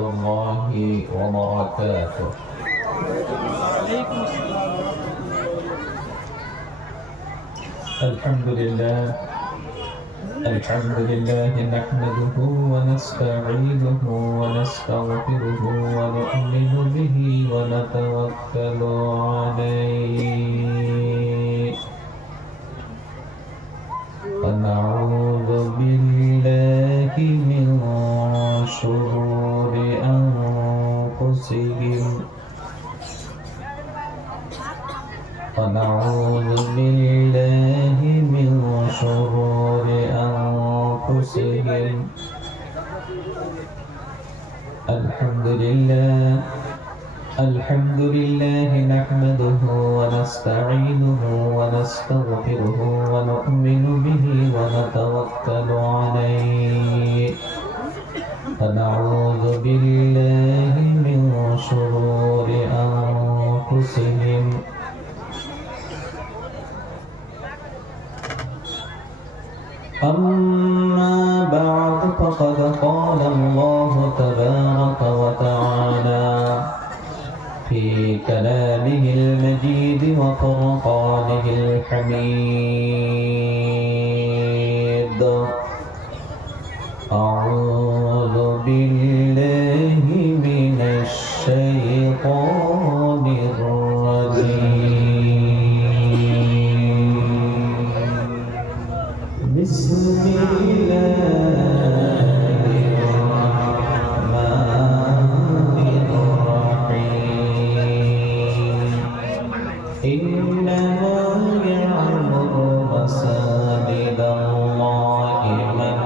الله وبركاته. وعليكم السلام ورحمة الله وبركاته. الحمد لله نحمده ونستعينه ونستغفره ونؤمن به ونتوكل عليه ونعوذ بالله من شرور أنفسهم ونعوذ بالله من شرور أنفسهم. الحمد لله نحمده ونستعينه ونستغفره ونؤمن به ونتوكل عليه ونعوذ بالله من شرور أنفسهم. أما بعد فقد قال الله تبارك وتعالى في كلامه المجيد وفرقانه الحميد: أعوذ بالله من الشيطان الرجيم. بسم الله الرحمن الرحيم. إنما يعمر مساجد الله من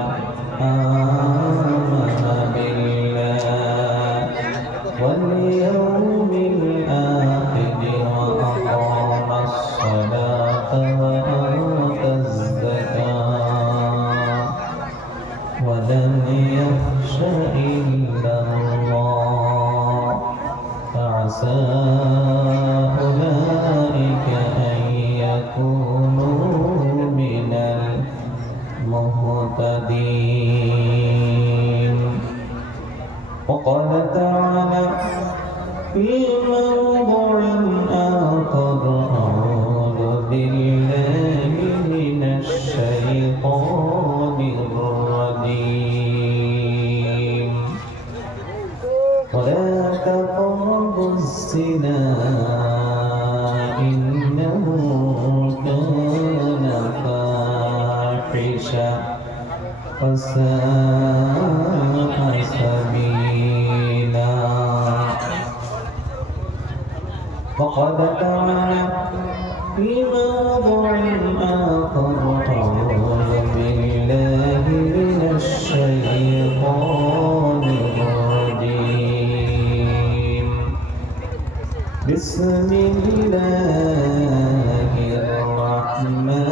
آمن بالله واليوم الآخر وأقام الصلاة وآتى الزكاة ولم يخش إلا الله فعسى أولئك أن يكونوا من المهتدين. وقال تعالى في موضع آخر: أعوذ بالله من الشيطان الرجيم. ولا تقربوا الزنا إنه كان فاحشة وساء سبيلا. وقد تعالى في موضع آخر: أعوذ بالله من الشيطان الرجيم. بسم الله الرحمن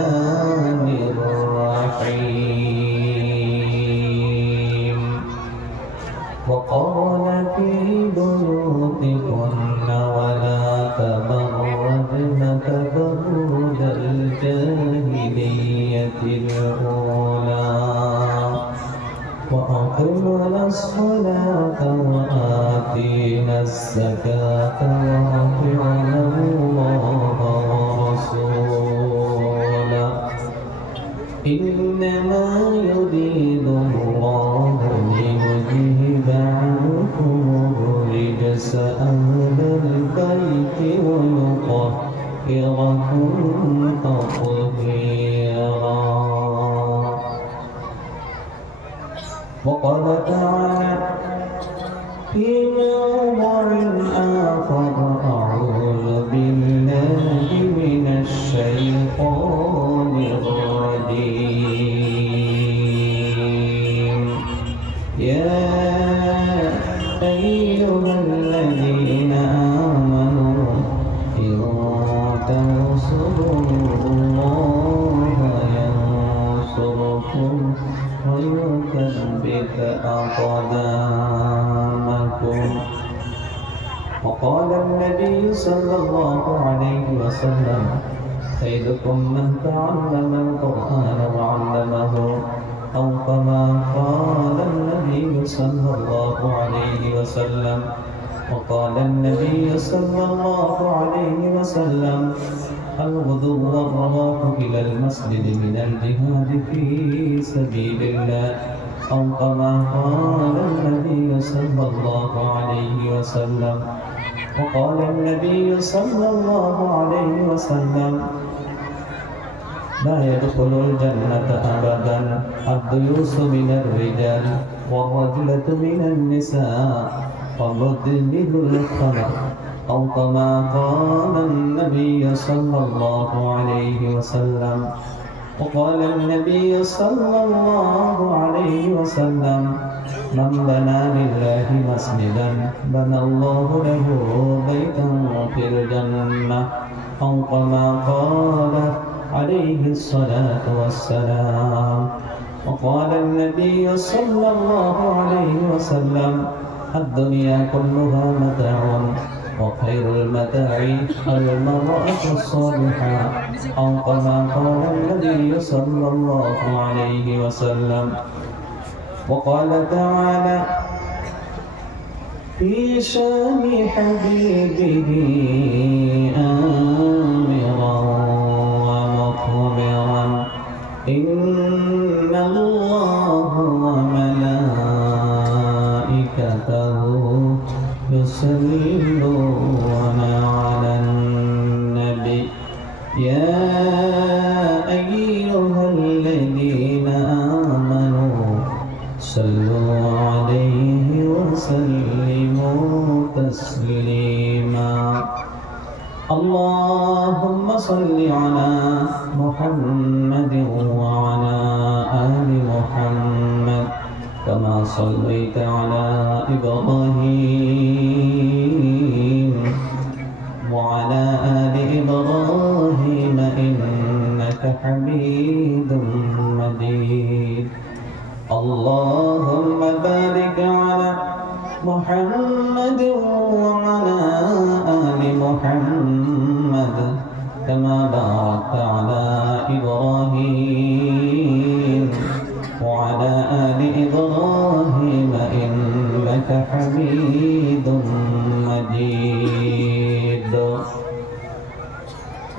الرحيم. وقرن في بيوتكن ولا تبرجن تبرج الجاهلية الأولى وأقمنا الصلاة وآتينا الزكاة وأطعنا الله ورسوله إنما يريد الله ليذهب عنكم الرجس أهل البيت ويطهركم تطهيرا. وقال تعالى في موضع آخر: أعوذ بالله من الشيطان الرجيم. يا أيها الذين آمنوا إن تنصروا الله ينصركم ويثبت أقدامكم. وقال النبي صلى الله عليه وسلم: خيركم من تعلم القرآن وعلمه أو كما قال النبي صلى الله عليه وسلم. وقال النبي صلى الله عليه وسلم: الغدو والرواح إلى المسجد من الجهاد في سبيل الله، أو كما قال النبي صلى الله عليه وسلم. وقال النبي صلى الله عليه وسلم: لا يدخل الجنة أبدا الديوث من الرجال والرجلة من النساء ومدمن الخمر، أو كما قال النبي صلى الله عليه وسلم. وقال النبي صلى الله عليه وسلم: من بنى لله مسجدا بنى الله له بيتا في الجنة، أو كما قال عليه الصلاة والسلام. وقال النبي صلى الله عليه وسلم: الدنيا كلها متاع وخير المتاع المرأة الصالحة، أو كما قال النبي صلى الله عليه وسلم. وقال تعالى في شان حبيبه آمرا ومخبرا: إن الله وملائكته يصلون على النبي يا أيها الذين آمنوا صلوا عليه وسلموا تسليما. اللهم صل على محمد وعلى آل محمد كما صليت على إبراهيم وعلى آل إبراهيم إنك حميد مجيد. اللهم بارك على محمد وعلى آل محمد كما باركت على إبراهيم وعلى آل إبراهيم إنك حميد مجيد.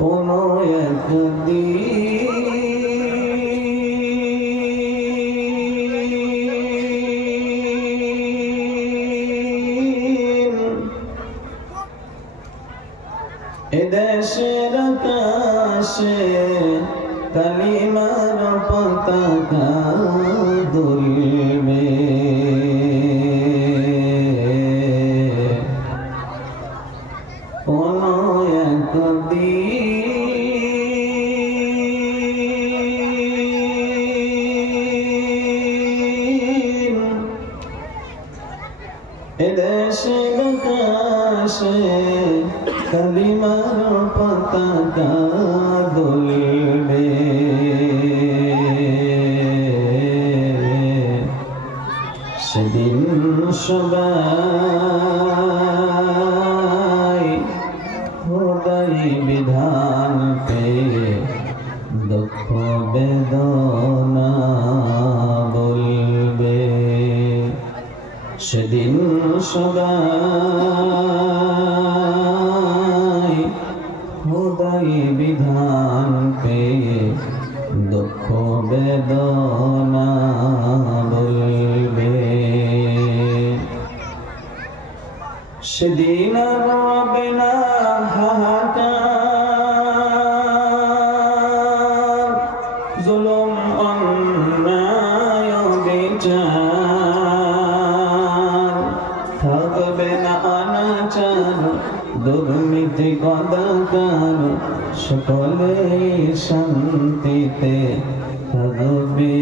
قولوا يا এদেশের আকাশে কালিমার পতাকা দুলবে, কোনো একদিন এদেশের আকাশে কালিমার পতাকা দুলবে, সেদিন সবাই খোদাই বিধান পেয়ে দুঃখ বেদনা বলবে। সেদিন সবাই খোদাই বিধান পেয়ে দুঃখ বেদনা বলবে। সেদিন আর হবে না হাহাকার, জুলুম অন্যায় বিচার, থাকবে না অনাচার দুর্নীতি কদাচার, সকলে শান্তিতে থাকবে।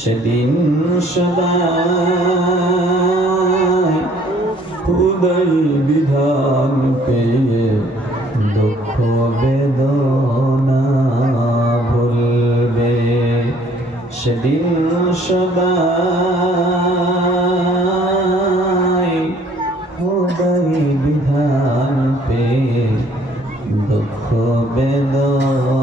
সেদিন সবাই খোদাই বিধান পেয়ে দুঃখ বেদনা ভুলবে। সেদিন সবাই খোদাই বিধান পেয়ে দুঃখ বেদনা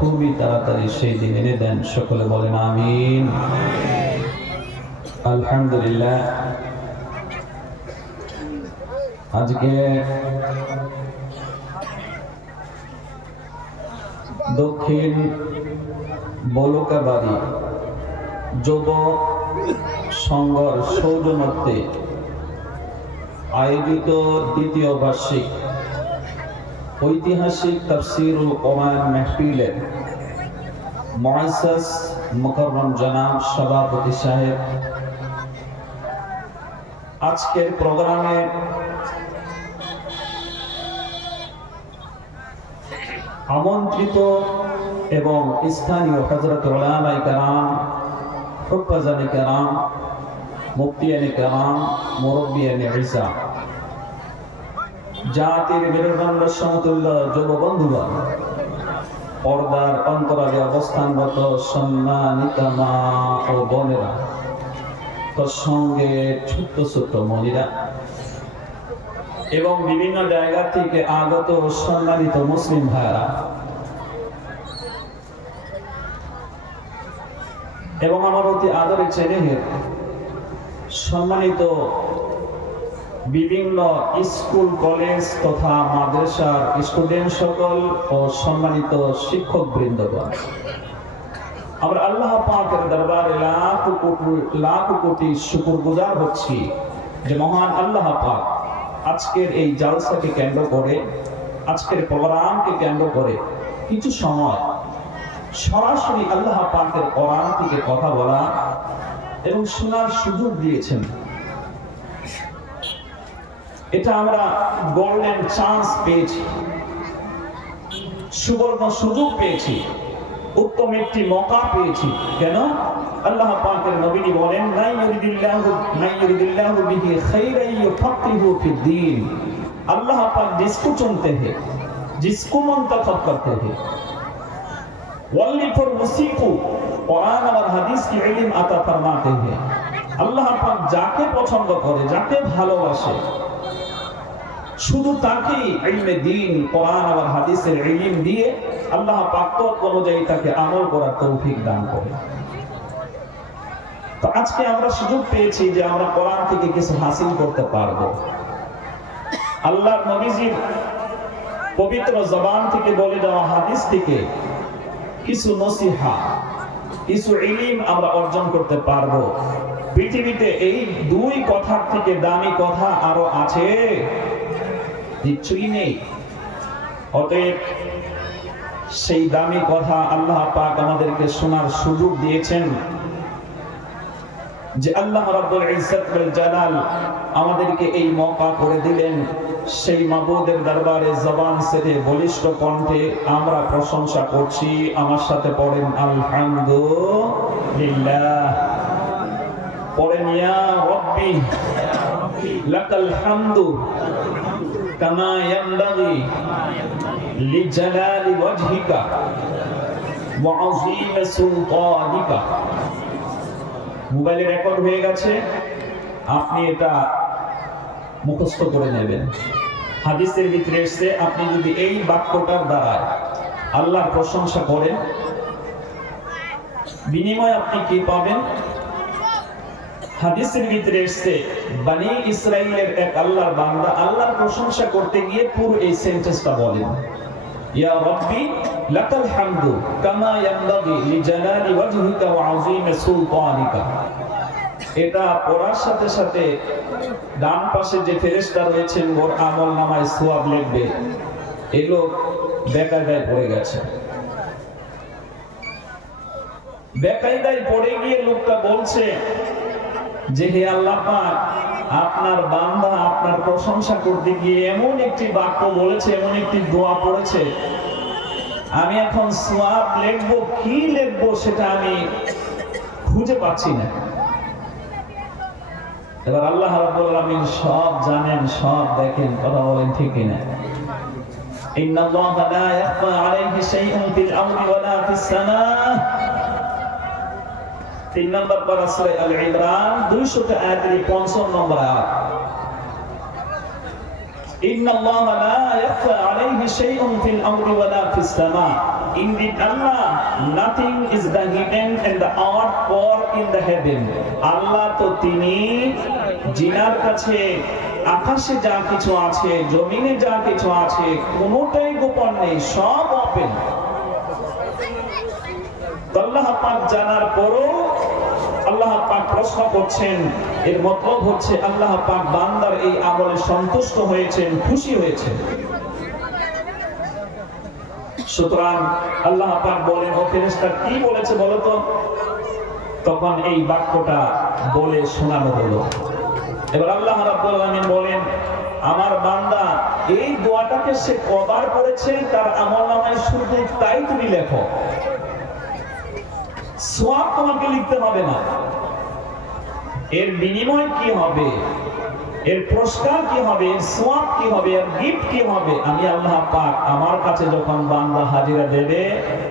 খুবই তাড়াতাড়ি সেই দিন এনে দেন। সকলে বলেন আমিন। আলহামদুলিল্লাহ, আজকে দক্ষিণ বলুকাবাড়ি যুব সংঘর সৌজন্যে আয়োজিত দ্বিতীয় বার্ষিক ঐতিহাসিক তাফসীরুল কোরআন মাহফিলের মুআসসাস মুকাররম জনাব সভাপতি সাহেব আজকের প্রোগ্রামে আমন্ত্রিত এবং স্থানীয় হযরত উলামায়ে কেরাম, হুফাজায়ে কেরাম, মুফতিয়ানে কেরাম, মুরব্বিয়ানে ইসলাম, জাতির মেরুদণ্ড সমতুল্য যুব বন্ধুরা, পর্দার অন্তরালে অবস্থানরত সম্মানিত মা ও বোনেরা, তোর সঙ্গে ছোট্ট ছোট্ট মহিলা এবং বিভিন্ন জায়গা থেকে আগত সম্মানিত মুসলিম ভাইরা এবং আমার অতি আদরে ছেলেমেয়ে সম্মানিত বিভিন্ন স্কুল কলেজ তথা মাদ্রাসার স্টুডেন্ট সকল ও সম্মানিত শিক্ষক বৃন্দগণ, আমরা আল্লাহ পাকের দরবারে লাখ কোটি শুকরগুজার হচ্ছি যে মহান আল্লাহ পাক আজকের এই জালসাকে কেন্দ্র করে, আজকের প্রোগ্রামকে কেন্দ্র করে কিছু সময় সরাসরি আল্লাহ পাকের কোরআন থেকে কথা বলা এবং শোনার সুযোগ দিয়েছেন। এটা আমরা গোল্ডেন চান্স পেয়েছি, সুবর্ণ সুযোগ পেয়েছি, উত্তম একটি মৌকা পেয়েছি। কেন? আল্লাহ পাকের নবী বলেন, মান ইউরিদিল্লাহু বিহি খাইরান ইউফাক্কিহু ফিদ্দীন। আল্লাহ পাক जिसको चुनते हैं, जिसको मुंतखब करते हैं, वल्ली फॉर उसी को कुरान और हदीस की इल्म अता फरमाते हैं। আল্লাহ পাক যাকে পছন্দ করে, যাকে ভালোবাসে, শুধু তাকেই ইলমে দ্বীন, কোরআন আর হাদিসের ইলম দিয়ে আল্লাহ পাক তত অনুযায়ী তাকে আমল করার তৌফিক দান করে। তো আজকে আমরা সুযোগ পেয়েছি যে আমরা কোরআন থেকে কিছু হাসিল করতে পারবো। আল্লাহর নবীজির পবিত্র জবান থেকে বলে দেওয়া হাদিস থেকে কিছু নসিহত, কিছু ইলম আমরা অর্জন করতে পারবো। পৃথিবীতে এই দুই কথার থেকে দামি কথা আরো আছে? কিছুই নেই। অতএব সেই দামি কথা আল্লাহ পাক আমাদেরকে শোনার সুযোগ দিয়েছেন যে আল্লাহ রাব্বুল ইজ্জত ওয়াল জালাল আমাদেরকে এই মৌকা করে দিলেন। সেই মাবুদের দরবারে জবান ছেড়ে বলিষ্ঠ কণ্ঠে আমরা প্রশংসা করছি। আমার সাথে পড়েন আলহামদুলিল্লাহ। পড়েন ইয়া রাব্বি লাকাল হামদু কামা ইয়ানবাগি লিজালালি ওয়াজহিকা ওয়া আযীম সুলতানিকা। মোবাইলে রেকর্ড হয়ে গেছে, আপনি এটা মুখস্থ করে নেবেন। হাদিসের ভিতরে এসেছে আপনি যদি এই বাক্যটার দ্বারা আল্লাহর প্রশংসা করেন, বিনিময়ে আপনি কি পাবেন? হাদিসের ভিতরে এসেছে বনি ইসরাইলের এক আল্লাহর বান্দা আল্লাহর প্রশংসা করতে গিয়ে পুরো এই সেন্টেন্সটা বলেন, ইয়া রাব্বি লাকাল হামদু কামা ইয়ানবাগি লিজালালি ওয়াজহিকা ওয়া আযীমি সুলতানিকা। এটা পড়ার সাথে সাথে ডান পাশে যে ফেরেশতা রয়েছেন ওর আমলনামায় সওয়াব লিখবে। এই লোক বেকায়দায় পড়ে গেছে। বেকায়দায় পড়ে গিয়ে লোকটা বলছে যে হে আল্লাহ পাক, আপনার বান্দা আপনার প্রশংসা করতে গিয়ে এমন একটি বাক্য বলেছে, এমন একটি দোয়া পড়েছে, আমি এখন সওয়াব লিখবো, কি লিখবো সেটা আমি খুঁজে পাচ্ছি না। এবার আল্লাহ রাব্বুল আলামিন সব জানেন, সব দেখেন, কথা বলেন ঠিক কিনা? ইন্নাল্লাহা লা ইয়াখফা আলাইহি শাইউন ফিল আরদি ওয়ালা ফিস সামাহ। 3 নম্বর পারা সূরা আল ইমরান 200 আয়াতের 55 নম্বর আয়াত। ইন্নাল্লাহা লা ইয়াখফা আলাইহি শাইউন ফিল আরদি ওয়ালা ফিস সামা। Indeed, Allah, nothing is the hidden in the earth or in the heaven. আল্লাহ তো তিনি জিনার কাছে আকাশে যা কিছু আছে, জমিনে যা কিছু আছে, কোনোটাই গোপন নেই, সব ওপেন। আল্লাহ পাক জানার পরও আল্লাহ পাক প্রশ্ন করছেন, এর মতলব হচ্ছে আল্লাহ পাক বান্দার এই আমলে সন্তুষ্ট হয়েছেন, খুশি হয়েছেন। সুতরাং আল্লাহ পাক বলেন, ও ফেরেশতা কি বলেছে বলো তো? তখন এই বাক্যটা বলে শোনানো হলো। এবার আল্লাহ রাব্বুল আলামিন বলেন, আমার বান্দা এই দোয়াটাকে সে কবার করেছে তার আমলনামায় শুধু তাই তুমি লেখো, সওয়াব তোমাকে লিখতে হবে না। এর বিনিময় কি হবে, এর পুরস্কার কি হবে, এর সওয়াব কি হবে, এর গিফট কি হবে, আমি আল্লাহ পাক আমার কাছে যখন বান্দা হাজিরা দেবে,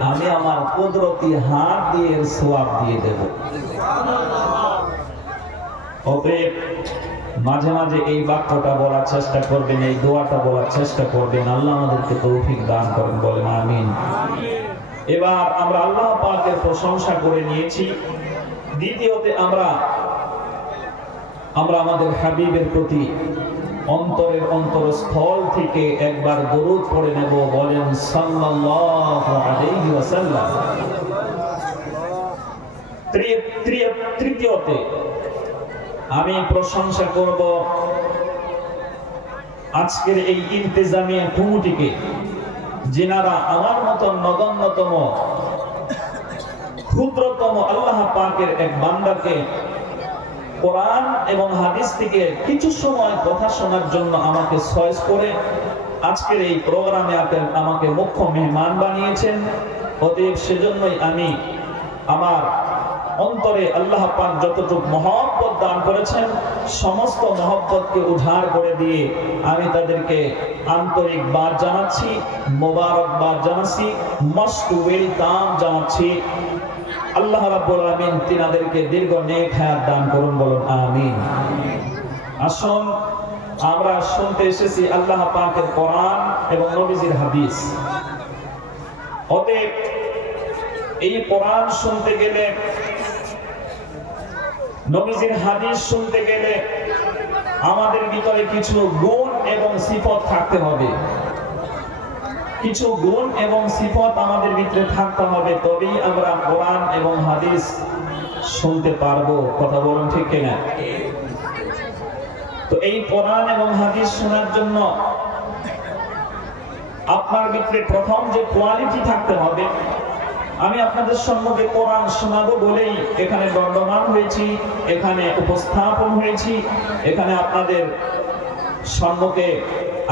আমি আমার কুদরতি হাত দিয়ে এর সওয়াব দিয়ে দেব। অতএব মাঝে মাঝে এই বাক্যটা বলার চেষ্টা করবেন, এই দোয়াটা বলার চেষ্টা করবেন। আল্লাহ আমাদেরকে তৌফিক দান করেন, বলেন আমিন। এবার আমরা আল্লাহ পাকের প্রশংসা করে নিয়েছি। দ্বিতীয়তে আমরা আমাদের হাবিবের প্রতি অন্তরের অন্তরস্থল থেকে একবার দরুদ পড়ে নেব, বলেন সাল্লাল্লাহু আলাইহি ওয়াসাল্লাম। তৃতীয়তে আমি প্রশংসা করব আজকের এই ইন্তেজামিয়া কমিটিকে, যিনারা আমার মতন নগণ্যতম ক্ষুদ্রতম আল্লাহ পাকের এক বান্দাকে কোরআন এবং হাদিস থেকে কিছু সময় কথা শোনার জন্য আমাকে চয়েস করে আজকের এই প্রোগ্রামে আমাকে মুখ্য মেহমান বানিয়েছেন। অতএব সেজন্যই আমি আমার অন্তরে আল্লাহ পাক যতটুকু মহব্বত দান করেছেন, সমস্ত মহব্বতকে উজাড় করে দিয়ে আমি তাদেরকে আন্তরিকবাদ জানাচ্ছি, মোবারকবাদ জানাচ্ছি, মোস্ট ওয়েলকাম জানাচ্ছি। আল্লাহ রাব্বুল আলামিন তিনাদেরকে দীর্ঘ নেক হায়াত দান করুন, বলুন আমিন। আসুন আমরা শুনতে এসেছি আল্লাহ পাকের কোরআন এবং নবীজির হাদিস। অতএব এই কোরআন শুনতে গেলে, নবীজির হাদিস শুনতে গেলে আমাদের ভিতরে কিছু গুণ এবং সিফত থাকতে হবে। কিছু গুণ এবং সিফত আমাদের ভিতরে থাকতে হবে, তবেই আমরা কোরআন এবং হাদিস শুনতে পারবো। কথা বলুন ঠিক কিনা? তো এই কোরআন এবং হাদিস শোনার জন্য আপনার ভিতরে প্রথম যে কোয়ালিটি থাকতে হবে, আমি আপনাদের সম্মুখে কোরআন শোনাবো বলেই এখানে দণ্ডমান হয়েছি, এখানে উপস্থাপন হয়েছি, এখানে আপনাদের সম্মুখে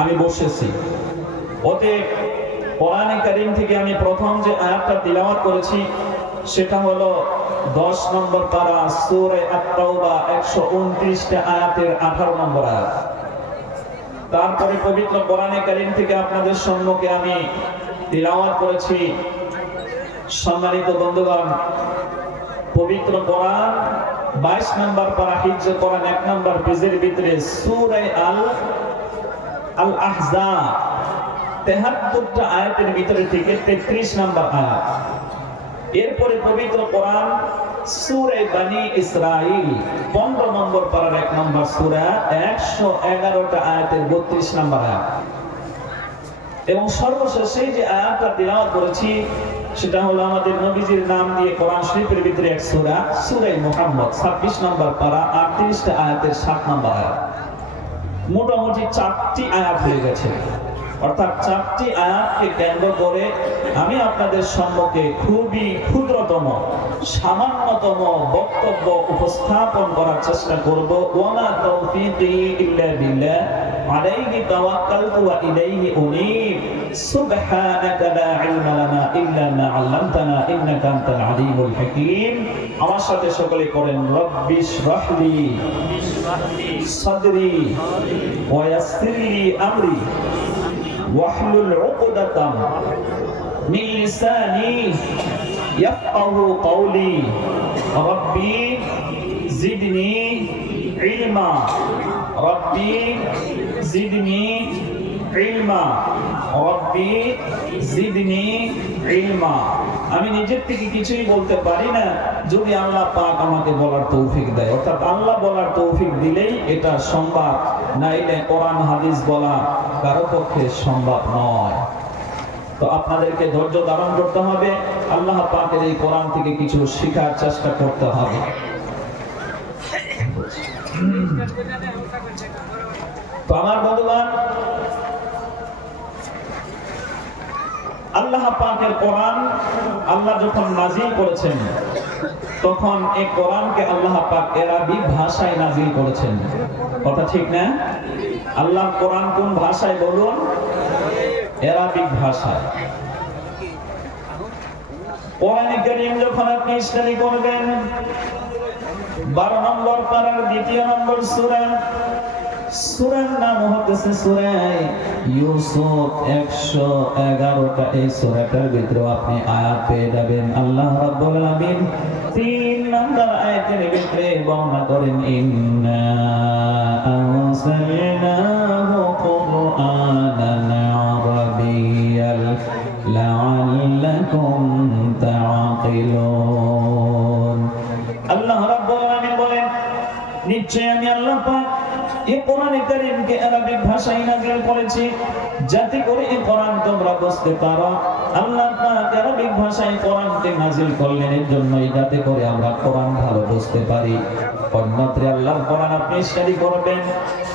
আমি বসেছি। অতএব কোরআনে কারীম থেকে আমি প্রথম যে আয়াতটা তিলাওয়াত করেছি সেটা হলো 10 নম্বর পারা সূরা আত-তাওবা 129টা আয়াতের 18 নম্বর আয়াত। তারপরে পবিত্র কোরআনে কারীম থেকে আপনাদের সম্মুখে আমি তিলাওয়াত করেছি, সম্মানিত বন্ধুগণ, পবিত্র কোরআন 22 নম্বর পারা হিজর কোরআন 1 নম্বর পেজের ভিতরে সূরা আল-আহজাব 73টা আয়াতের ভিতরে থেকে 33 নম্বর আয়াত। এরপরে পবিত্র কোরআন সূরা বনী ইসরাঈল 15 নম্বর পারার 1 নম্বর সূরা 111টা আয়াতের 32 নম্বর আয়াত। এবং সর্বশেষে যে আয়াতটা তিলাওয়াত করেছি সেটা হলো আমাদের নবীজির নাম দিয়ে কোরআন শরীফের ভিতরে এক সূরা, সূরা মুহাম্মদ 26 নম্বর পারা 38টা আয়াতের 7 নম্বর আয়াত। মোটামুটি 4টি আয়াত হয়ে গেছে। অর্থাৎ 4টি আয়াতকে কেন্দ্র করে আমি আপনাদের সম্মুখে খুবই ক্ষুদ্রতম, সামান্যতম বক্তব্য উপস্থাপন করার চেষ্টা করব। ওয়ামা তাওফীকি ইল্লা বিল্লাহ আলাইহি তাওয়াক্কালতু ওয়া ইলাইহি উনীব সুবহানাকা লা ইলমা লানা ইল্লা মা 'আল্লামতানা ইন্নাকা আনতাল আলিমুল হাকীম। আমার সাথে সকলে করেন, রব্বিশ রাহলি সাদরি ওয়া ইয়াসসিরলি আমরি واحلل عقدة من لساني يفقهوا قولي ربي زدني علما রব্বি জিদনি ইলমা, রব্বি জিদনি ইলমা। আমি নিজের থেকে কিছুই বলতে পারি না যদি আল্লাহ পাক আমাকে বলার তৌফিক দেয়। অর্থাৎ আল্লাহ বলার তৌফিক দিলেই এটা সম্ভব, নাইলে কোরআন হাদিস বলা কারো পক্ষে সম্ভব নয়। তো আপনাদেরকে ধৈর্য ধারণ করতে হবে, আল্লাহ পাকের এই কোরআন থেকে কিছু শেখার চেষ্টা করতে হবে। তো আমার বন্ধুগণ, আল্লাহ পাকের কোরআন আল্লাহ যখন নাজিল করেছেন তখন এই কোরআনকে আল্লাহ পাক আরবি ভাষায় নাজিল করেছেন। কথা ঠিক না? আল্লাহ কোরআন কোন ভাষায় বলুন? আরবিক ভাষায়। কোরআনে কারীম যখন আপনি স্টাডি করবেন, 12 নম্বর পারার 2 নম্বর সূরা, সূরার নাম হচ্ছে সূরা ইউসুফ। 111টা এই সূরাটার ভিতরে আপনি আয়াত পেয়ে যাবেন। আল্লাহ রাব্বুল আলামিন 3 নম্বর আয়াতের ভিতরে বর্ণনা করেন, ইন্না আরসালনাহু কুরআনান আরাবিয়্যান লাআল্লাকুম তাআকিলুন। আল্লাহ রাব্বুল আলামিন বলেন, নিশ্চয় আমি আল্লাহ পাক এই কোরআনে কারীমকে আরবিক ভাষায় নাযিল করেছি যাতে করে এই কোরআন তোমরা বুঝতে পারো। আল্লাহ পাক আরবিক ভাষায় কোরআনকে নাযিল করলেন এর জন্যই যাতে করে আমরা কোরআন ভালো বুঝতে পারি। অন্যত্র আল্লাহর কোরআন আপনি স্টাডি করবেন।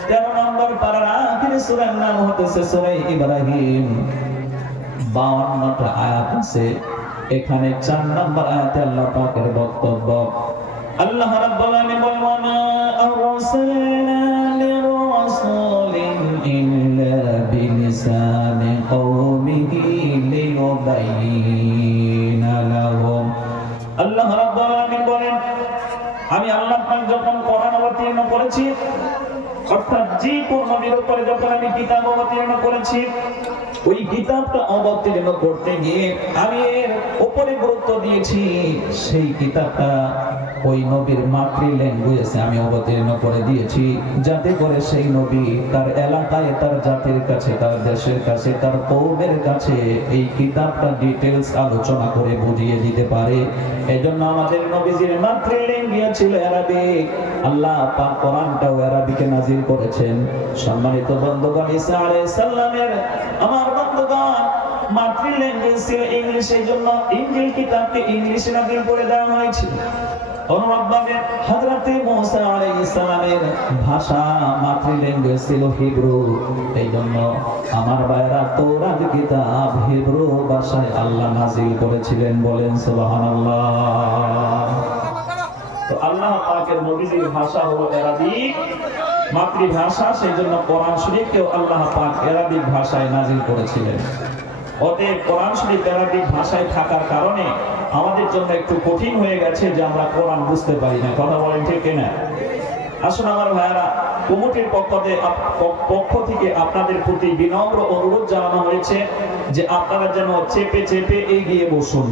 13 নম্বর পারার আখির সূরার নাম হচ্ছে সূরা ইব্রাহিম। 52টা আয়াত আছে। এখানে 4 নম্বর আয়াতে আল্লাহ পাকের বক্তব্য। আল্লাহ রাব্বুল আলামিন বলেন, ওয়া মা আরসালনা লিরাসূলিন ইল্লা বিলিসানি কওমিহি লিয়ুবাইয়িনা লাহুম। আল্লাহ রাব্বুল আলামিন বলেন, আমি আল্লাহ পাক যখন কোরআন অবতীর্ণ করেছি, অর্থাৎ যে কোন নবীর উপরে যখন আমি কিতাব অবতীর্ণ করেছি, ওই কিতাবটা অবতীর্ণ করতে গিয়ে আমি এর উপরে গুরুত্ব দিয়েছি সেই কিতাবটা ওই নবীর মাতৃ ল্যাঙ্গুয়েজে আমি অবতীর্ণ করে দিয়েছি যাতে করে সেই নবী তার এলাকায়, তার জাতির কাছে, তার দেশের কাছে, তার কওমের কাছে এই কিতাবটা ডিটেইলস আলোচনা করে বুঝিয়ে দিতে পারে। এজন্য আমাদের নবীজির মাতৃ ল্যাঙ্গুয়েজ ছিল আরবিক। আল্লাহ পাক কোরআনটাও আরবিকে নাযিল করেছেন। সম্মানিত বন্ধুগণ, ঈসা আলাইহিস সালামের আমার বন্ধুগণ মাতৃ ল্যাঙ্গুয়েজ ছিল ইংলিশ, এই জন্য ইনজিল কিতাবকে ইংলিশে নাযিল করে দেওয়া হয়েছিল। অনুরূপভাবে হযরতে মুসা আলাইহিস সালামের ভাষা মাতৃ ল্যাঙ্গুয়েজ ছিল হিব্রু, এই জন্য আমার ভাইরা তাওরাত কিতাব হিব্রু ভাষায় আল্লাহ নাযিল করেছিলেন। বলেন সুবহানাল্লাহ। তো আল্লাহ পাকের নবীজির ভাষা হলো আরবিক মাতৃভাষা, সেই জন্য কোরআন শরীফকেও আল্লাহ পাক আরবিক ভাষায় নাযিল করেছিলেন। অতএব কোরআন শরীফ আরবিক ভাষায় থাকার কারণে আমাদের জন্য একটু কঠিন হয়ে গেছে যে আমরা কোরআন বুঝতে পারি না। কথা বলেন ঠিক কিনা? আসুন আমার ভাইয়ারা, কমিটির পক্ষ থেকে আপনাদের প্রতি বিনম্র অনুরোধ জানানো হয়েছে যে আপনারা যেন চেপে চেপে এগিয়ে বসুন,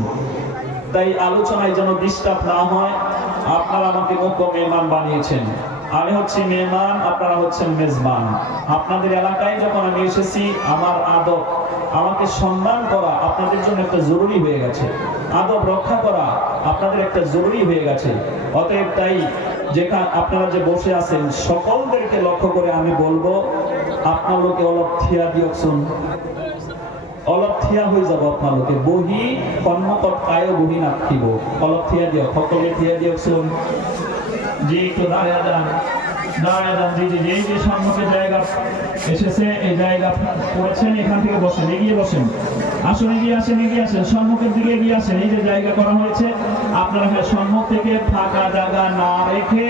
তাই আলোচনায় যেন ডিস্টার্ব না হয়। আপনারা আমাকে মুখ্য মেহমান বানিয়েছেন, আমি হচ্ছি মেহমান, আপনারা হচ্ছেন মেজবান। আপনাদের এলাকায় যখন আমি এসেছি, আমার আদব, আমাকে সম্মান করা আপনাদের জন্য একটা জরুরি হয়ে গেছে, আদব রক্ষা করা আপনাদের একটা জরুরি হয়ে গেছে। অতএব তাই যেখানে আপনারা যে বসে আছেন সকলদেরকে লক্ষ্য করে আমি বলবো, আপনার লোকে অলপ থিয়া দিয়কচোন, অলপ থিয়া হৈ যাব। আপোনালোকে বহি সন্মুখত কায়ো বহি নাথাকিব, অলপ থিয়া দিয়ক, সকলোৱে থিয়া দিয়কচোন। জি একটু দাঁড়িয়ে যান, দাঁড়িয়ে যান। জি জি এই যে সম্মুখে জায়গা এসেছে, এই জায়গা পড়েছেন, এখান থেকে বসেন, এগিয়ে বসেন। আসুন, এগিয়ে আসেন, এগিয়ে আসেন, সম্মুখের দিকে এগিয়ে আসেন। এই যে জায়গা করা হয়েছে, আপনারা সম্মুখ থেকে ফাঁকা জায়গা না রেখে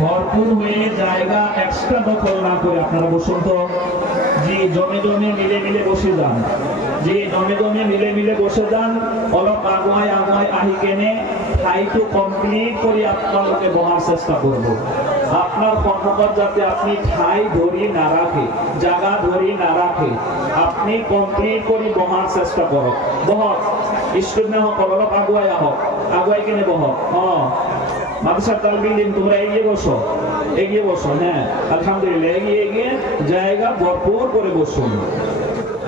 ভরপুর হয়ে জায়গা এক্সট্রা দখল না করে আপনারা বসুন। তো জি জমে জমে মিলে মিলে বসে যান, জি জমে জমে মিলে মিলে বসে যান। অলপ আগুয়ায় আগুয়ায় আহি কেনে ঠাইটো কমপ্লিট করে আপনাদেরকে বহার চেষ্টা করব। আপনার কর্মকর্তা যাতে আপনি ঠাই ধরি না রাখে, জায়গা ধরি না রাখে, আপনি কমপ্লিট করে বহার চেষ্টা করো। বহ স্টুডেন্ট হোক, অলপ আগুয়ায় আহ, আগুয়াই কেনে বহ। মাদ্রাসার তালবিল দিন, তোমরা এগিয়ে বসো, এগিয়ে বসুন। হ্যাঁ, আলহামদুলিল্লাহ, এগিয়ে এগিয়ে জায়গা ভরপুর করে বসুন।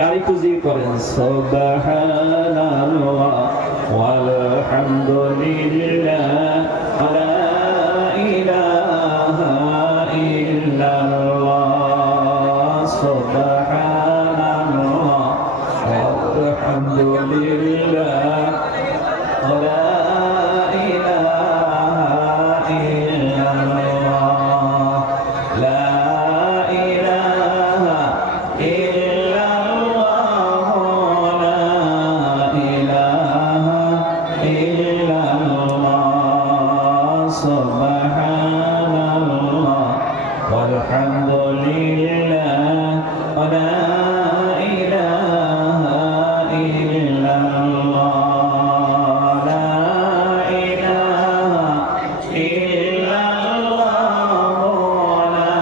আর একটু জিকির করেন, সুবহানাল্লাহ ওয়ালহামদুলিল্লাহ লা ইলাহা ইল্লাল্লাহ, সুবহানাল্লাহ ওয়ালহামদুলিল্লাহ লা ইলাহা ইল্লাল্লাহ, লা ইলাহা ইল্লাল্লাহ, লা ইলাহা ইল্লাল্লাহ, সুবহানাল্লাহ ওয়ালহামদুলিল্লাহ লা ইলাহা ইল্লাল্লাহ, লা ইলাহা ইল্লাল্লাহ, লা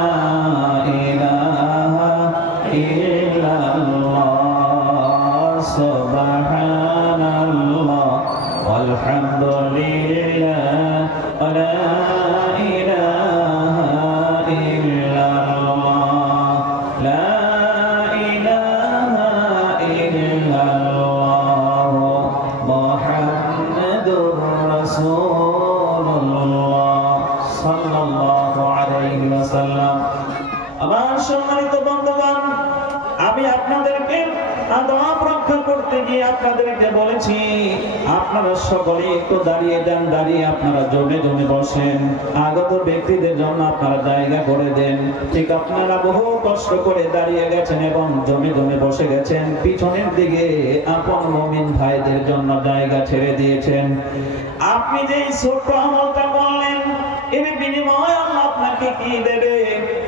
ইলাহা ইল্লাল্লাহ, সুবহানাল্লাহ ওয়ালহামদুলিল্লাহ লা ইলাহা ইল্লাল্লাহ, লা ইলাহা ইল্লাল্লাহ, মুহাম্মাদুর রাসূলুল্লাহ সাল্লাল্লাহু আলাইহি ওয়াসাল্লাম। আমার সম্মানিত বন্ধুগণ, আমি আপনাদেরকে আদব রক্ষা করতে গিয়ে আপনাদেরকে বলেছি আপনারা সকলে একটু দাঁড়িয়ে যান, দাঁড়িয়ে আপনারা জমে জমে বসেন। আগত ব্যক্তিদের জন্য আপনারা জায়গা করে দেন। ঠিক আপনারা বহু কষ্ট করে দাঁড়িয়ে গেছেন এবং জমে জমে বসে গেছেন, পিছনের দিকে আপন মুমিন ভাইদের জন্য জায়গা ছেড়ে দিয়েছেন। আপনি যে ছোট্ট আমলটা বললেন, এর বিনিময়ে আল্লাহ আপনাকে কি দেবে?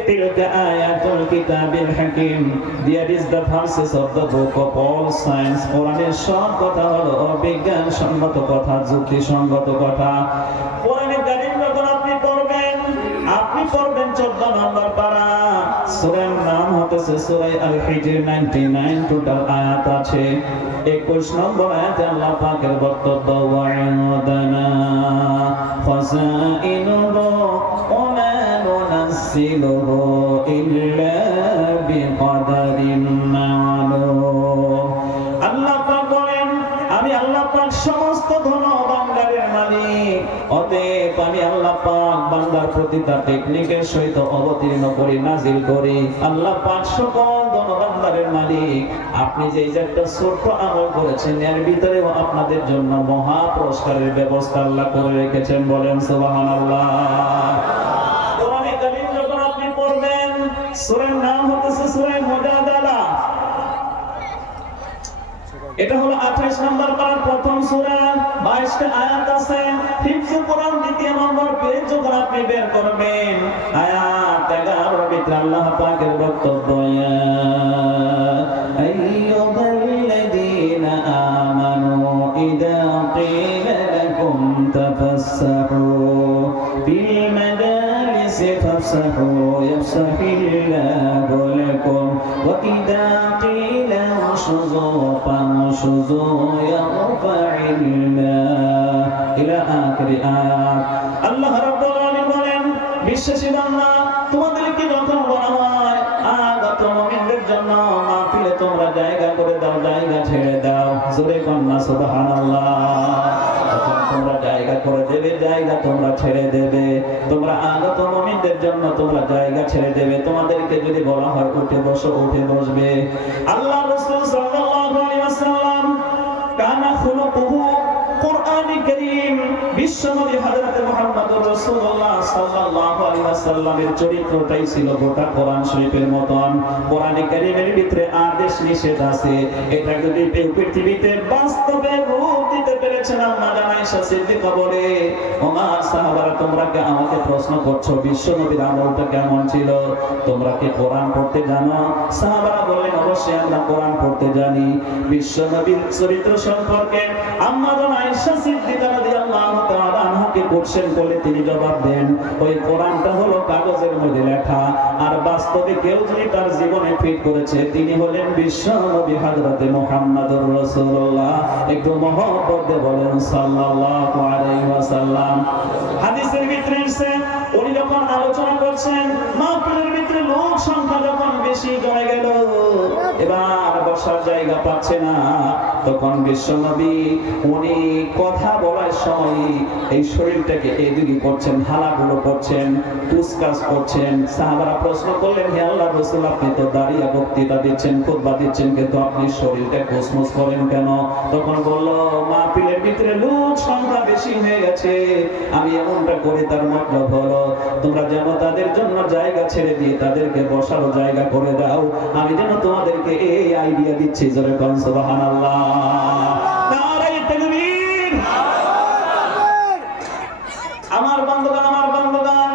তিলকা আয়াতুল কিতাবিল হাকিম, There is the verses of the book of all science. কোরআনের সব কথা হলো বিজ্ঞান সম্মত কথা, যুক্তি সঙ্গত কথা। কোরআনের কারীম যখন আপনি পড়বেন 14 নম্বর পারা। সূরার নাম হতেছে সূরা আল হিজর, 99 টোটাল আয়াত আছে। 21 নম্বর আয়াতে আল্লাহ পাকের বক্তব্য, ওয়া'দানা ফাসাইনুহু ওয়া মা নুনাসসিলুহু ইল্লা বিকদারিন মা'লুম। আল্লাহ পাক বলেন, আমি আল্লাহ পাক সমস্ত ধন ভাণ্ডারের মালিক, অতএব আমি আল্লাহ পাক বান্দার প্রতি তার টেকনিকের সহিত অবতীর্ণ করি, নাজিল করি। আল্লাহ পাক সকল ধন ভাণ্ডারের মালিক। আপনি যে একটা ছোট্ট আমল করেছেন, এর ভিতরেও আপনাদের জন্য মহা পুরস্কারের ব্যবস্থা আল্লাহ করে রেখেছেন। বলেন সুবহানাল্লাহ। কোরআনে কারীম যখন আপনি পড়বেন, সূরার নাম হচ্ছে সূরা মুজাদালা। এটা হলো 28 নম্বর পারার প্রথম সূরা, 22টা আয়াত আছে। হিফজ কোরআন 2 নম্বর পেজ যখন আপনি বের করবেন, আয়াত 11 এর ভিতরে আল্লাহ পাকের বক্তব্য, ইয়া আইয়ুহাল্লাযীনা আমানু ইযা ক্বিলা লাকুম তাফাসসাহু ফিল মাজালিসি ফাফসাহু ইয়াফসাহিল্লাহু লাকুম ওয়া ইযা ক্বিলা انشزوا فانشزوا يرفع الله إلى آخر آيات। আল্লাহ রাব্বুল আলামিন বলেন, বিশ্বাসী বান্দা, তোমাদেরকে যখন বলা হয় আগত মুমিনদের জন্য মাহফিলে তোমরা জায়গা করে দাও, জায়গা ছেড়ে দাও। জোরে কন্না সুবহানাল্লাহ। তোমরা জায়গা করে দেবে, জায়গা তোমরা ছেড়ে দেবে। তোমরা আগত মুমিনদের জন্য তোমরা জায়গা ছেড়ে দেবে। তোমাদেরকে যদি বলা হয় উঠে বসো, উঠে বসবে। আল্লাহ রাসূল সাল্লাল্লাহু আলাইহি ওয়াসাল্লাম কানা খুলুকুহু কোরআনে কারীম। বিশ্বনবী হযরত মুহাম্মদুর রাসূলুল্লাহ সাল্লাল্লাহু আলাইহি ওয়াসাল্লামের চরিত্রটাই ছিল গোটা কোরআন শরীফের মতন। কোরআনে কারীমের ভিতরে আদেশ নিষেধ আছে। এটা যদি পৃথিবীতে বাস্তবে রূপ দিতে পেরেছেন আম্মা জান আয়েশা সিদ্দিকা বলে, ওমা সাহাবারা, তোমরা কি আমাকে প্রশ্ন করছো বিশ্বনবীর আমলটা কেমন ছিল? তোমরা কি কোরআন পড়তে জানো? সাহাবারা বললেন, অবশ্যই আমরা কোরআন পড়তে জানি। বিশ্বনবীর চরিত্র সম্পর্কে আম্মা জান আয়েশা সিদ্দিকা রাদিয়াল্লাহু তাআলা আনহাকে কোশ্চেন করলে তিনি জবাব দেন, ওই কোরআনটা হলো কাগজের মধ্যে লেখা, আর বাস্তবে কেউ যদি তার জীবনে ফিট করেছে তিনি হলেন বিশ্বনবী হযরতে মুহাম্মদুর রাসূলুল্লাহ। একটু মহব্বত দিয়ে বলেন সাল্লাল্লাহু আলাইহি ওয়াসাল্লাম। হাদিসের ভিতরে এসেছে, উনি যখন আলোচনা করছেন করছেন, মাহফিলের ভিতরে লোক সংখ্যা যখন বেশি জমে গেল, এবার বসার জায়গা পাচ্ছে না, তখন বিশ্বনবী উনি কথা বলার সময় এই শরীরটাকে এদিকে করছেন, হালাগুলো করছেন, কুসকাস করছেন। সাহাবারা প্রশ্ন করলেন, হে আল্লাহর রাসূল, আপনি তো দাঁড়িয়ে বক্তৃতা দিচ্ছেন, খুতবা দিচ্ছেন, কিন্তু আপনি শরীরটা কুসমুস করেন কেন? তখন বলল, মাহফিলের ভিতরে লোক সংখ্যা বেশি হয়ে গেছে, আমি এমনটা করি তার মতলব হলো তোমরা যেন তাদের জন্য জায়গা ছেড়ে দিয়ে তাদেরকে বসারও জায়গা করে দাও। আমি যেন তোমাদেরকে এই আইডিয়া দিচ্ছি, জোরে কোন সুবহানাল্লাহ। নারে তাকবীর। আমার বন্ধুগণ,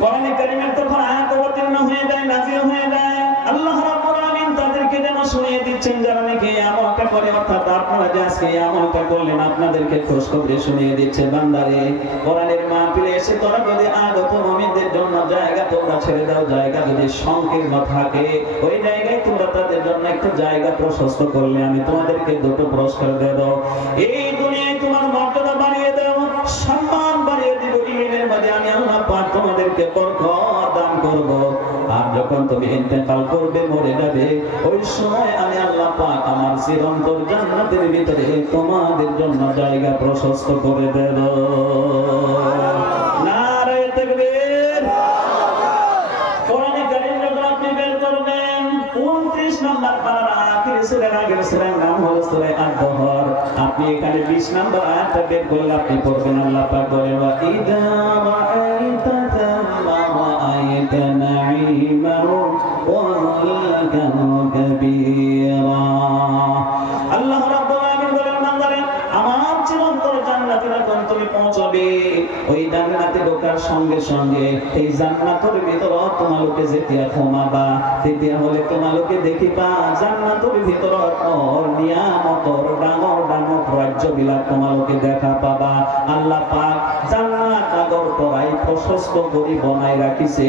কোরআনে কারীমের তখন আয়াত অবতীর্ণ হয়ে যায়, নাযিল হয়ে যায়। আল্লাহ রাব্বুল আলামিন তাদেরকে যেন শুনিয়ে দিচ্ছেন যারা নাকি এই আমলটা করে, অর্থাৎ আপনারা যে আজকে এই আমলটা করলেন আপনাদেরকে খুশখবরি শুনিয়ে দিচ্ছে, বান্দারে কোরআনের মাহফিলে এসে তোরা যদি আগত মুমিনদের জন্য জায়গা তোমরা ছেড়ে দাও, জায়গা যদি সংকীর্ণ থাকে ওই জায়গায় তোমরা তাদের জন্য একটু জায়গা প্রশস্ত করলে আমি তোমাদেরকে দুটো পুরস্কার দেব। এই দুনিয়ায় তোমার মর্যাদা বাড়িয়ে দাও, সম্মান বাড়িয়ে দিব, ইলমের মধ্যে আমি আল্লাহ পাক তোমাদেরকে বরকত দান করব। আর যখন তুমি ইন্তেকাল করবে, মরে যাবে, ওই সময় আমি আল্লাহ পাক আমার চিরন্তর জান্নাতের ভিতরে তোমাদের জন্য জায়গা প্রশস্ত করে দেব। নারে তাকবীর। কোরআনে কারীম যখন আপনি বের করবেন 29 নম্বর পারার আখির সূরার আগের সূরার নাম হলো সূরা আদ-দুহর। আপনি এখানে 20 নম্বর আয়াতটা বের করলে আপনি পড়বেন, আল্লাহ পাক বলেন, ওয়া ইযা রাআইতা থাম্মা রাআইতা নাঈমা ওয়া মুলকান কাবীরা। আল্লাহ রাব্বুল আলামিন বলেন, বান্দারে আমার চিরন্তর জান্নাতে যখন তুমি পৌঁছবে, ওই জান্নাতে ঢোকার সঙ্গে সঙ্গে এই জান্নাতের ভিতর তোমালোকে যেতিয়া ঘুমাবা, তেতিয়া হলে তোমালোকে দেখিবা জান্নাতের ভিতর নিয়ামতর ডাঙর ডাঙর রাজ্যবিলাক তোমালোকে দেখা পাবা। আল্লাহ পাক জান্নাত আগর পরাই প্রশস্ত করে বনাই রাখিছে,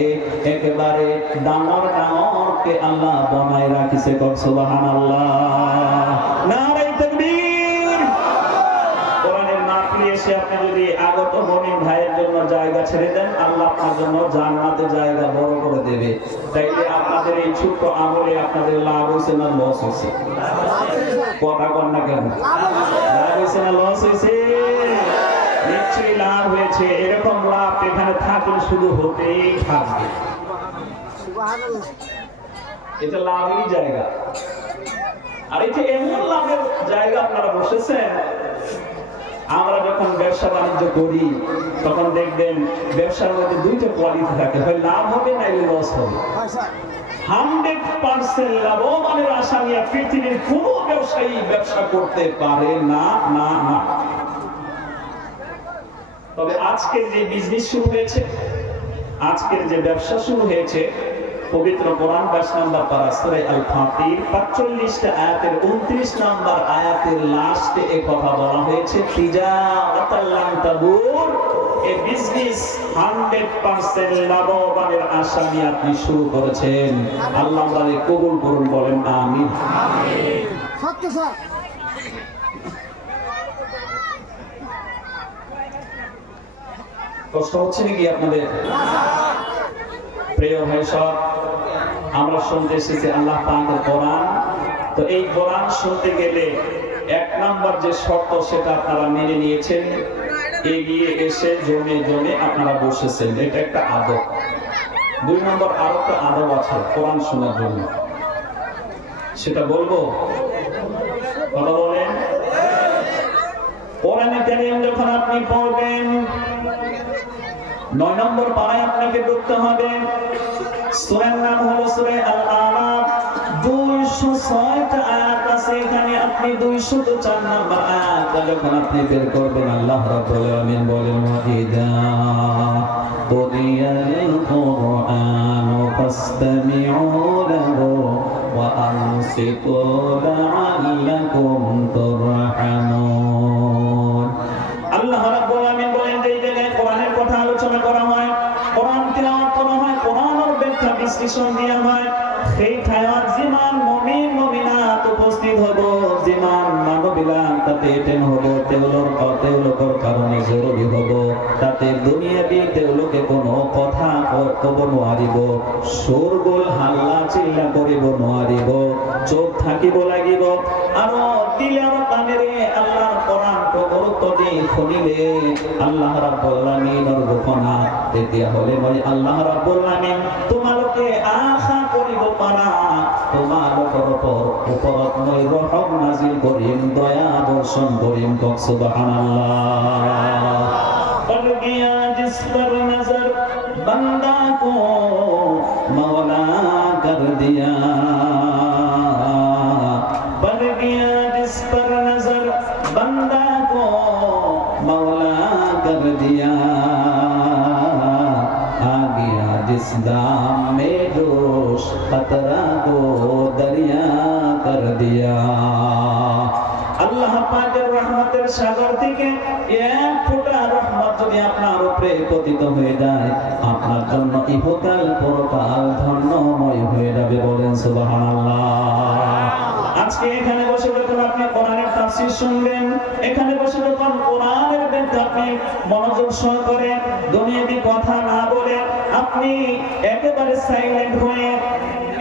একেবারে ডাঙর ডাঙরকে আল্লাহ বনাই রাখিছে। সুবহানাল্লাহ। নারে তাকবীর। কোরআনের মাহফিলে এসে আপনি যদি আগত মুমিন ভাইয়ের জন্য জায়গা ছেড়ে দেন, আল্লাহ আপনার জন্য জান্নাতে জায়গা বড় করে দেবে। তাইলে আপনাদের এই ছোট্ট আমলে আপনাদের লাভ হয়েছে না লস হয়েছে? কথা কন না কেন? লাভ হয়েছে না লস হয়েছে? নিশ্চয়ই লাভ হয়েছে। এরকম লাভ এখানে থাকলে শুধু হতেই থাকবে। এটা লাভেরই জায়গা। আর এটা এমন লাভের জায়গা আপনারা বসেছেন, আমরা যখন ব্যবসা বাণিজ্য করি তখন দেখবেন ব্যবসার মধ্যে দুইটা কোয়ালিটি থাকে, হয় লাভ হবে না লস হবে। 100% লাভবানের আশা নিয়ে পৃথিবীর কোনো ব্যবসায়ী ব্যবসা করতে পারে না, না না। তবে আজকের যে বিজনেস শুরু হয়েছে, আজকের যে ব্যবসা শুরু হয়েছে, পবিত্র কোরআন 22 নম্বর পারা সূরা আল ফাতির 45টা আয়াতের 29 নম্বর আয়াতের লাস্টে এই কথা বলা হয়েছে, তিজারাতাল লান তাবুর। এই বিজনেস 100% লাভবানের আশা নিয়ে আপনি শুরু করেছেন। আল্লাহ আমাদের কবুল করুন, বলেন আমিন। আমিন। সত্য স্যার। কষ্ট হচ্ছে নাকি আপনাদের? প্রিয় ভাই সব, আমরা শুনতে এসেছি আল্লাহ পাকের কোরআন। তো এই কোরআন শুনতে গেলে 1 নম্বর যে শর্ত সেটা আপনারা মেনে নিয়েছেন, এগিয়ে এসে জমে জমে আপনারা বসেছেন, এটা একটা আদব। 2 নম্বর আরো একটা আদব আছে কোরআন শোনার জন্য, সেটা বলবো? কথা বলেন। কোরআনে কারীম যখন আপনি পড়বেন 9 নম্বর পারায় আপনাকে ঢুকতে হবে। সূরার নাম হলো সূরা আল-আরাফ। 206টা আয়াত আছে এখানে। আপনি 204 নম্বর আয়াত যখন আপনি বের করবেন, আল্লাহ রাব্বুল আলামিন বলেন, ওয়াইদা কুরিয়াল কুরআনু ফাসতামিউ লাহু ওয়া আনসিতু লাআল্লাকুম তুরহামুন। আল্লাহ রাব্বুল আলামিন বলেন, যে জায়গায় কোরআনের কথা আলোচনা করা হয়, কোরআন তিলাওয়াত করা হয়, কোরআনের ব্যাখ্যা বিশ্লেষণ দেওয়া হয়, সেই ঠাইত যিমান মুমিন মুমিনাত উপস্থিত হব, যিমান মানুহবিলাক তাতে এটেন হ'ব, তেওঁলোকৰ কাৰণে জৰুৰী হ'ব, তাতে দুনিয়াবি তেওঁলোকে কোনো কথা ক'ব নোৱাৰিব, শোৰগোল হাল্লা চিল্লা কৰিব নোৱাৰিব, চুপ থাকিব লাগিব। আৰু দিলৰ কামেৰে আল্লাহৰ কোরআনটো গুৰুত্ব দি শুনিলে আল্লাহ রাব্বুল আলামিনৰ ঘোষণা, তেতিয়াহ'লে মই আল্লাহ রাব্বুল আলামিন তোমালোকে আশা কৰিব পাৰা তোমালোকৰ ওপৰত মই ৰহম নাজিল কৰিম, দয়া বৰ্ষণ কৰিম। কওক সুবহানাল্লাহ। পড় গিয়া জিস পর নজর বান্দা কো মৌলা কর দিয়া, पड़ गया जिस पर नजर बंदा को मौला कर दिया, आ गया जिस दाम में जोश खतरा को दरिया कर दिया। আল্লাহ পাকের রহমতের সাগর থেকে এক ফোঁটা রহমত যদি আপনার উপরে পতিত হয়ে যায়, আপনার জন্য ইহকাল পরকাল ধন্যময় হয়ে যাবে। বলেন সুবহানাল্লাহ। আজকে এখানে বসে যখন আপনি কোরআনের তাফসীর শুনবেন, এখানে বসে যখন কোরআনের ব্যাখ্যা আপনি মনোযোগ সহকারে দুনিয়াবি কথা না বলে আপনি একেবারে সাইলেন্ট হয়ে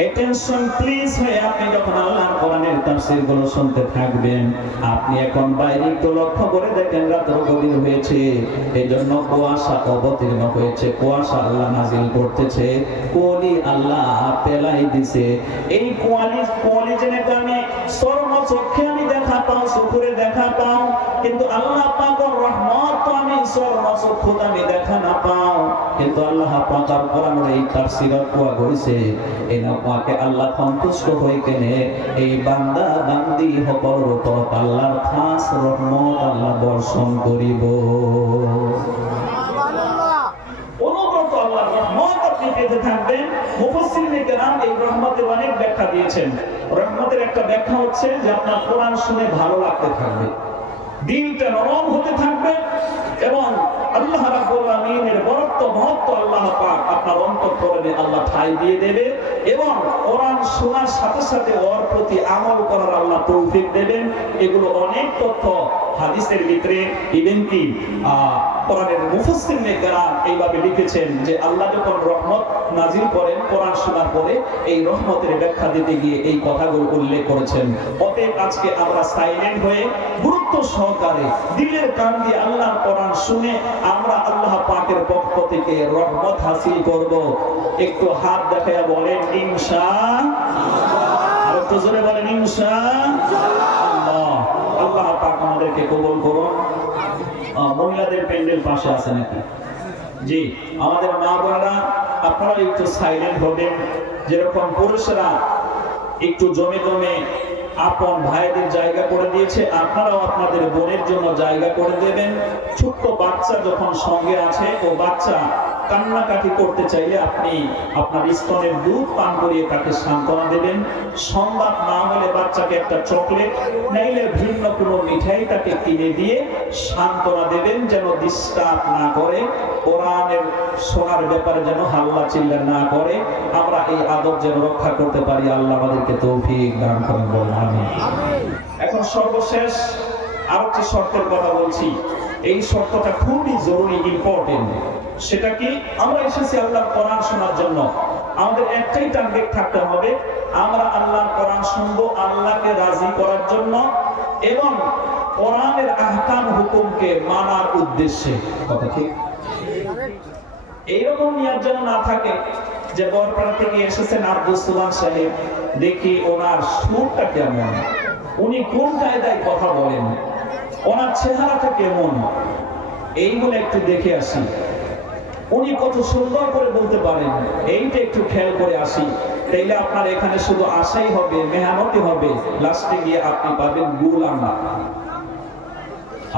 অ্যাটেনশন প্লিজ হয়ে আপনি যখন আল্লাহর কোরআনের তাফসীর গুলো শুনতে থাকবেন, আপনি এখন বাইরে একটু লক্ষ্য করে দেখেন রাত গভীর হয়েছে, এই জন্য কুয়াশা অবতীর্ণ হয়েছে, কুয়াশা আল্লাহ নাজিল করতেছে, কোয়ালি আল্লাহ পেলাই দিছে। এই কোয়ালি জেনে আমি সর্ব চোখে আমি দেখা পাও, চোখে দেখা পাও, কিন্তু আল্লাহ পাকের রহমত তো আমি সর্ব চক্ষু আমি দেখা না পাও, কিন্তু আল্লাহ পাকের কোরআনের এই তাফসীরত কুয়া করেছে এই নাকে আল্লাহ সন্তুষ্ট হয়ে কেনে এই বান্দা বান্দি সকলের উপর আল্লাহর খাস রহমত আল্লাহ বর্ষণ করিব। অনুব্রত আল্লাহর রহমত আপনি পেতে থাকবেন। মুফাসসিরিনে কেরাম এই রহমতের অনেক ব্যাখ্যা দিয়েছেন। রহমতের একটা ব্যাখ্যা হচ্ছে যে আপনার কোরআন শুনে ভালো লাগতে থাকবে, দিলটা নরম হতে থাকবে, এবং আল্লাহ রাব্বুল আলামিনের বরত্ব মহত্ব আল্লাহ পাক আপনার অন্তঃকরণে আল্লাহ ঠাঁই দিয়ে দেবে, এবং কোরআন শোনার সাথে সাথে ওর প্রতি আমল করার আল্লাহ তৌফিক দেবেন। এগুলো অনেক তথ্য হাদিসের ভিতরে ইভেন কি কোরআনের মুফাসসিরিনে কেরাম এইভাবে লিখেছেন যে আল্লাহ যখন রহমত নাজিল করেন কোরআন শোনার পরে, এই রহমতের ব্যাখ্যা দিতে গিয়ে এই কথাগুলো উল্লেখ করেছেন। অতএব আজকে আমরা সাইলেন্ট হয়ে গুরুত্ব সহকারে দিলের কান দিয়ে আল্লাহর কোরআন শুনে আমরা আল্লাহ পাকের পক্ষ থেকে রহমত হাসিল করব। একটু হাত দেখায়া বলেন ইনশাআল্লাহ। আর একটু জোরে বলেন ইনশাআল্লাহ। আল্লাহ পাক আমাদেরকে কবুল করুন। মহিলাদের প্যান্ডেল পাশে আছে নাকি? জি, আমাদের মা বোনেরা আপনারা একটু সাইলেন্ট হবেন। যেরকম পুরুষরা একটু জমে জমে আপন ভাইদের জায়গা করে দিয়েছে, আপনারাও আপনাদের বোনের জন্য জায়গা করে দেবেন। ছোট্ট বাচ্চা যখন সঙ্গে আছে, ও বাচ্চা কান্নাকাটি করতে চাইলে আপনি আপনার স্তনের দুধ পান করিয়ে তাকে সান্ত্বনা দেবেন। সম্ভব না হলে বাচ্চাকে একটা চকলেট নাইলে ভিন্ন কোনো মিঠাই তাকে কিনে দিয়ে সান্ত্বনা দেবেন, যেন ডিস্টার্ব না করে, কোরআনের শোনার ব্যাপারে যেন হাল্লা চিল্লা না করে। আমরা এই আদব যেন রক্ষা করতে পারি, আল্লাহ আমাদেরকে তৌফিক দান করেন। বলুন আমিন। এখন সর্বশেষ আরেকটি শর্তের কথা বলছি। এই শর্তটা খুবই জরুরি, ইম্পর্টেন্ট। সেটা কি? আমরা এসেছি আল্লাহর কোরআন শোনার জন্য। আমাদের একটাই টার্গেট থাকতে হবে, আমরা আল্লাহর কোরআন শুনবো আল্লাহকে রাজি করার জন্য এবং কোরআনের আহকাম হুকুমকে মানার উদ্দেশ্যে। কথা ঠিক? এইরকম নিয়াত যেন না থাকে যে বরপাড়া থেকে এসেছেন আব্দুল সুবহান সাহেব, দেখি ওনার সুরটা কেমন, উনি কোন কায়দায় কথা বলেন, ওনার চেহারাটা কেমন, এইগুলো একটু দেখে আসি, উনি কত সুন্দর করে বলতে পারেন, এইটা একটু খেয়াল করে আসি। তাইলে আপনার এখানে শুধু আশাই হবে, মেহনতি হবে, লাস্টে গিয়ে আপনি পাবেন গুলাম না,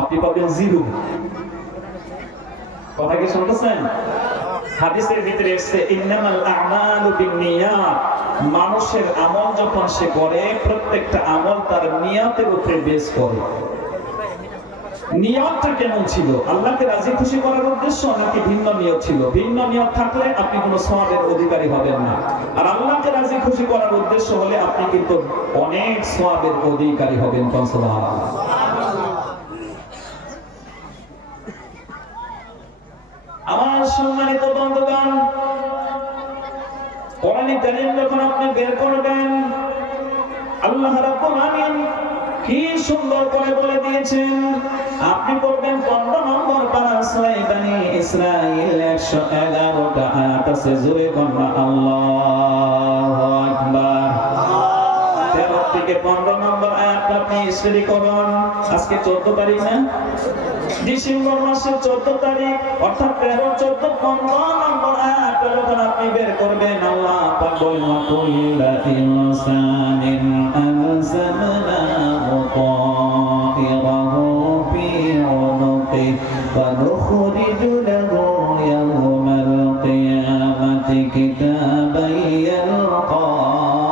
আপনি পাবেন জিরো। কথা কি শুনতেছেন? হাদিসের ভিতরে এসেছে ইন্নামাল আ'মালু বিন্নিয়াত, মানুষের আমল যখন সে করে প্রত্যেকটা আমল তার নিয়তের উপরে বেস করে। নিয়তটা কেমন ছিল? আল্লাহকে রাজি খুশি করার উদ্দেশ্য নাকি ভিন্ন নিয়ত ছিল? ভিন্ন নিয়ত থাকলে আপনি কোনো সওয়াবের অধিকারী হবেন না, আর আল্লাহকে রাজি খুশি করার উদ্দেশ্য হলে আপনি কিন্তু অনেক সওয়াবের অধিকারী হবেন। সুবহানাল্লাহ। আমার সম্মানিত বন্ধুগণ, কোরআনে কারীম যখন আপনি বের করবেন, আল্লাহ রাব্বুল আলামিন কি সুন্দর করে বলে দিয়েছেন। আপনি পড়বেন 15 নম্বর পারা সূরা বনী ইসরাঈল 111টা আয়াত আছে, জোরে বলুন আল্লাহু আকবার। 13 থেকে 15 নম্বর আয়াতটা আপনি স্টাডি করুন। আজকে 14 তারিখ না? ডিসেম্বর মাসের 14 তারিখ, অর্থাৎ 13, 14, 15 নম্বর আয়াতটা যখন আপনি বের করবেন, আল্লাহ পাক বলেন ওয়া কুল্লা ইনসানিন আলজামনাহু তায়রাহু ফি উনুকি ওয়া নুখরিজু লাহু ইয়াওমাল কিয়ামাতি কিতাবান ইয়ালকাহু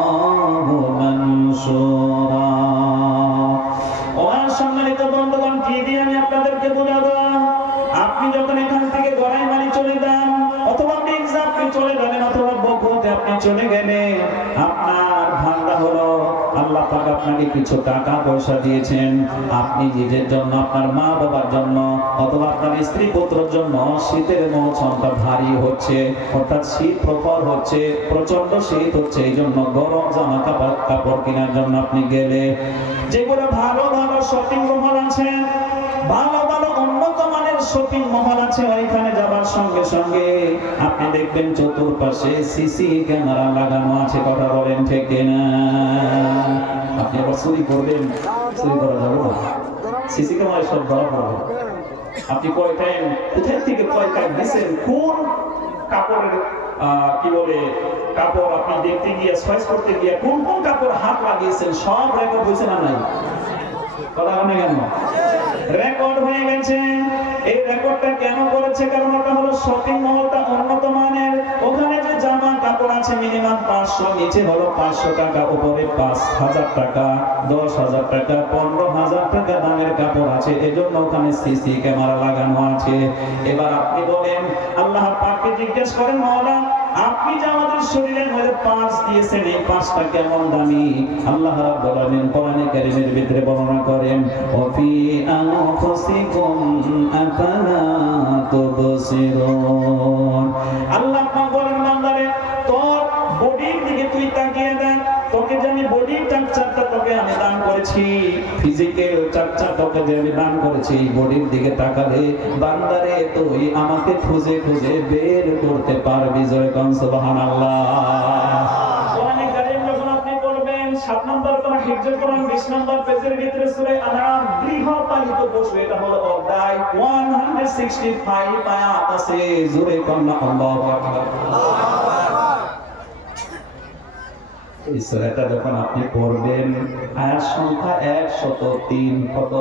মানশুরা। সম্মানিত বন্ধুগণ, কি দিয়ে আমি আপনাদেরকে বোঝাবো? আপনি যখন এখান থেকে গড়াইমারি চলে যান, অথবা এক্সামে চলে যাবেন, অথবা বগুড়াতে আপনি চলে গেলেন, আপনার ধান্দা হলো আল্লাহ পাক আপনাকে কিছু টাকা পয়সা দিয়েছেন, আপনি নিজের জন্য, আপনার মা বাবার জন্য, অথবা আপনার স্ত্রী পুত্রের জন্য শীতের মৌসুমটা ভারী হচ্ছে, অর্থাৎ শীত প্রখর হচ্ছে, প্রচন্ড শীত হচ্ছে, এই জন্য গরম জামা কাপড় কেনার জন্য আপনি গেলে, যেগুলো ভালো ভালো শপিং মহল আছে, ভালো ভালো উন্নত মানের শপিং মহল আছে, ওইখানে যাবার সঙ্গে সঙ্গে আপনি দেখবেন চতুর্পাশে সিসি ক্যামেরা লাগানো আছে। কথা বলেন ঠিক কিনা? আপনি আবার চুরি করবেন, চুরি করা যাবে না, সিসি ক্যামেরায় সব ধরা পড়বে। আপনি কয় টাইম, কোথায় থেকে কয় টাইম দিয়েছেন, কোন কাপড়ের কি বলে কাপড় আপনি দেখতে গিয়ে, চয়েস করতে গিয়ে কোন কোন কাপড় হাত লাগিয়েছেন, সব রেকর্ড হয়েছে না নাই? কথা বলে কেন? রেকর্ড হয়ে গেছে। এই রেকর্ডটা কেন করেছে? কারণ ওটা হলো শপিং মলটা উন্নত মানের, ওখানে যে জামা কাপড় আছে মিনিমাম 500, নিচে হলো 500 টাকা, উপরে 5000 টাকা, 10,000 টাকা, 15,000 টাকা দামের কাপড় আছে, এজন্য ওখানে সিসি ক্যামেরা লাগানো আছে। এবার আপনি বলেন, আল্লাহ পাককে জিজ্ঞেস করেন, মাওলা আপনি যে আমাদের শরীরের মধ্যে পাঁচ দিয়েছেন, এই পাঁচটা কেমন দামি? আল্লাহ রাব্বুল আলামিন কোরআনে কারীমের ভিতরে বর্ণনা করেন, ওয়াফি আনফুসিকুম আফালা তুবসিরুন। আল্লাহ পাক বলেন, বান্দারে তোর বডির দিকে তুই তাকিয়ে দেখ, তোকে যে আমি বডি স্ট্রাকচারটা তোকে আমি দান করেছি, ফিজিক্যাল স্ট্রাকচার তোকে যে আমি দান করেছি, এই বডির দিকে তাকালে বান্দারে তুই আমাকে খুঁজে খুঁজে বের করতে পারবি। জয় কোন সুবহানাল্লাহ। কোরআনে কারীম যখন আপনি পড়বেন, 7 নম্বর কোন হিফজুল কোরআন 20 নম্বর পেজের ভিতরে সূরা আনআম, গৃহপালিত পশু, এটা হলো অধ্যায় 165 আয়াত আছে। জোরে কোন আল্লাহু আকবার। এই সূরাটা যখন আপনি পড়বেন, আয়াত সংখ্যা 103। কত?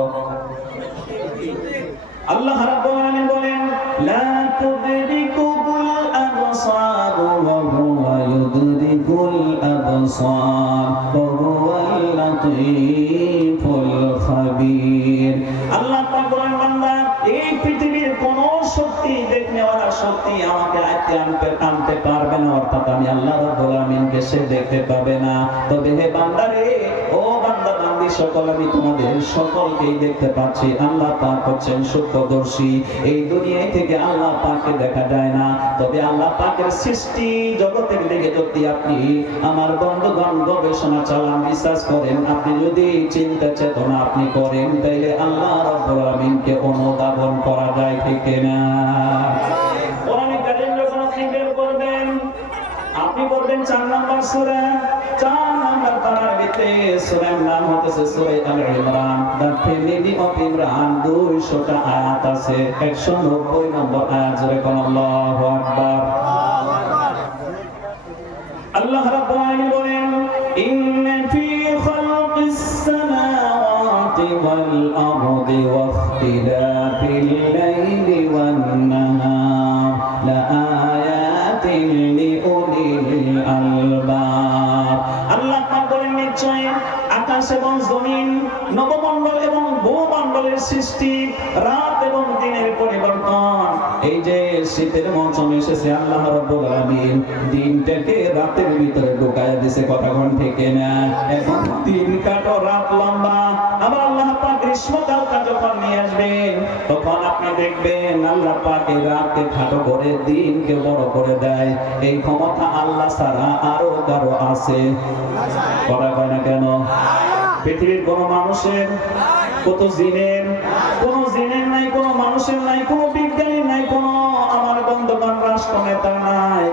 আল্লাহ রাব্বুল আলামিন বলেন, লা তুদরিকুল আবসার ওয়া হুয়া ইউদরিকুল আবসার ওয়া হুয়াল লাতীফুল খাবীর। আল্লাহ পাক বলেন, বান্দা এই পৃথিবীর কোন শক্তি, দেখনেওয়ালা শক্তি আমাকে আনতে পারবে না, অর্থাৎ আমি আল্লাহ রাব্বুল আলামিনকে সে দেখতে পাবে না। তবে হে বান্দা রে, ও বান্দা বান্দি সকল, আমি তোমাদের সকলকেই দেখতে পাচ্ছি। আল্লাহ পাক হচ্ছেন সত্যদর্শী। এই দুনিয়া থেকে আল্লাহ পাককে দেখা যায় না, তবে আল্লাহ পাকের সৃষ্টি জগতের দিকে যদি আপনি আমার বন্ধুগণ গবেষণা চালান, রিসার্চ করেন, আপনি যদি চিন্তা চেতনা আপনি করেন, তাইলে আল্লাহ রাব্বুল আলামিনকে অনুধাবন করা যায়, ঠিক না? কোরআনে কারীম যখন আপনি বের করবেন, আপনি পড়বেন 4 নম্বর সূরা, 4 নম্বর পারার ভিতরে সূরার নাম হচ্ছে সূরা আল ইমরান, দা ফ্যামিলি অফ ইমরান। 200টা আয়াত আছে, 190 নম্বর আয়াত। জোরে কোন আল্লাহু আকবার। আল্লাহ রাব্বুল আলামিন বলেন, ইন্না ফি খালকিস সামাওয়াতি ওয়াল আরদি ওয়া ইখতিলাফিল লাইলি ওয়ান নাহার লাআয়াতিন লিউলিল আলবাব। আল্লাহ পাক বলেন, নিশ্চয় আকাশ এবং জমিন, নবমণ্ডল এবং ভূমণ্ডলের সৃষ্টি, রাত এবং দিনের পরিবর্তন। এই যে শীতের মৌসুম এসেছে, আল্লাহ রাব্বুল আলামিন দিনটাকে রাতের ভিতরে ঢুকায়া দিয়েছে, কথা কোন ঠিক না? এখন দিন কাটো, রাত লম্বা। আবার আল্লাহ পাক গ্রীষ্মকালটা যখন নিয়ে আসবেন, তখন আপনি দেখবেন আল্লাহ পাক এই রাতকে খাটো করে দিনকে বড় করে দেয়। এই ক্ষমতা আল্লাহ ছাড়া আরো কারো আছে? কথা কয় না কেন? পৃথিবীর কোন মানুষের, কত জিনের, কোন জিনের নাই, কোন মানুষের নাই, কোন বিজ্ঞানীর নাই, কোন আমার বন্ধুগণ রাষ্ট্র নেতা নাই,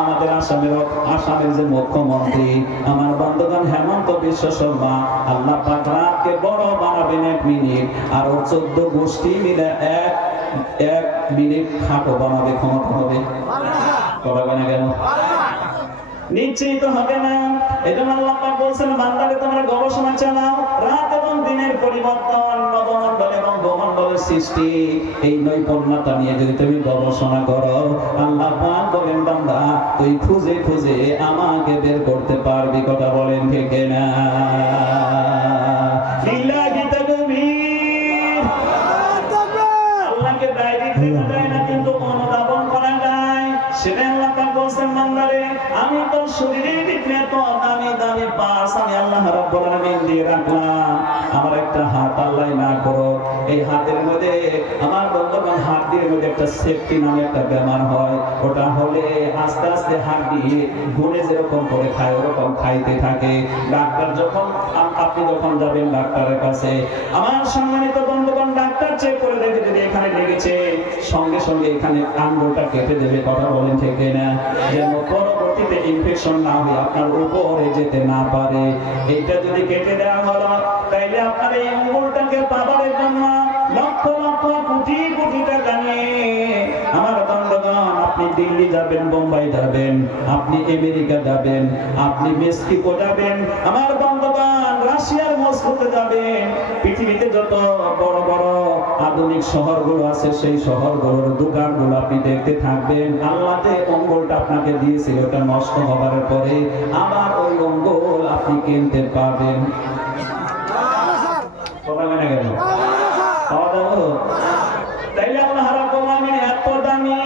আমাদের আসামের যে মুখ্যমন্ত্রী আমার বন্ধুগণ হেমন্ত বিশ্ব শর্মা, আল্লাহ পাক রাতকে বড় বানাবেন 1 মিনিট, আর 14 গোষ্ঠী মিলে এক মিনিট খাটো বানাবে, ক্ষমতা হবে? কথা না কেন? নিশ্চয়ই তো হবে না। এজন্য আল্লাহ পাক বলেন, বান্দারে তোমরা গবেষণা চালাও, রাত এবং দিনের পরিবর্তন, নবমণ্ডল এবং ভূমণ্ডলের সৃষ্টি, এই নৈপুণ্যতা নিয়ে যদি তুমি গবেষণা করো, আল্লাহ পাক বলেন, বান্দা তুই খুঁজে খুঁজে আমাকে বের করতে পারবি। কথা বলেন ঠিক না? লিল্লাহি তাকবীর। আল্লাহকে ডাইরেক্ট দেখা যায় না, কিন্তু অনুধাবন করা যায়। সেটা আল্লাহ পাক বলেন, বান্দারে আমি তো শরীরের ভিতরে এত দামি দামি পার্টস আমি আল্লাহ রাব্বুল আলামিন দিয়ে রাখলাম। আমার একটা হাত আল্লাহ না করো, এই হাতের মধ্যে আমার বন্ধুগণ হাড়ের মধ্যে একটা সেফটি নামে একটা বেমার হয়, ওটা হলে আস্তে আস্তে হাড়ি গুনে যেরকম করে খায় ওরকম খাইতে থাকে। ডাক্তার যখন আপনি যখন যাবেন ডাক্তারের কাছে, আমার সম্মানিত বন্ধুগণ ডাক্তার চেক করে দেখে যদি এখানে লেগেছে, সঙ্গে সঙ্গে এখানে আঙ্গুলটা কেটে দেবে। কথা বলেন ঠিক না? যেন পরবর্তীতে ইনফেকশন না হয়ে আপনার উপরে যেতে না পারে। এইটা যদি কেটে দেওয়া হলো, তাইলে আপনার এই আঙ্গুলটাকে পাবার জন্য লক্ষ লক্ষ কোটি কোটি টাকা নিয়ে আমার বন্ধুগণ আপনি দিল্লি যাবেন, বোম্বাই যাবেন, আপনি আমেরিকা যাবেন, আপনি মেক্সিকো যাবেন, আমার বন্ধুগণ রাশিয়ার মস্কোতে যাবেন, পৃথিবীতে যত বড় বড় আধুনিক শহরগুলো আছে সেই শহরগুলোর দোকানগুলো আপনি দেখতে থাকবেন। আল্লাহ যে অঙ্গলটা আপনাকে দিয়েছিল ওটা নষ্ট হবার পরে আবার ওই অঙ্গল আপনি কিনতে পারবেন। তাইলে আল্লাহ রাব্বুল আলামিন এত দামি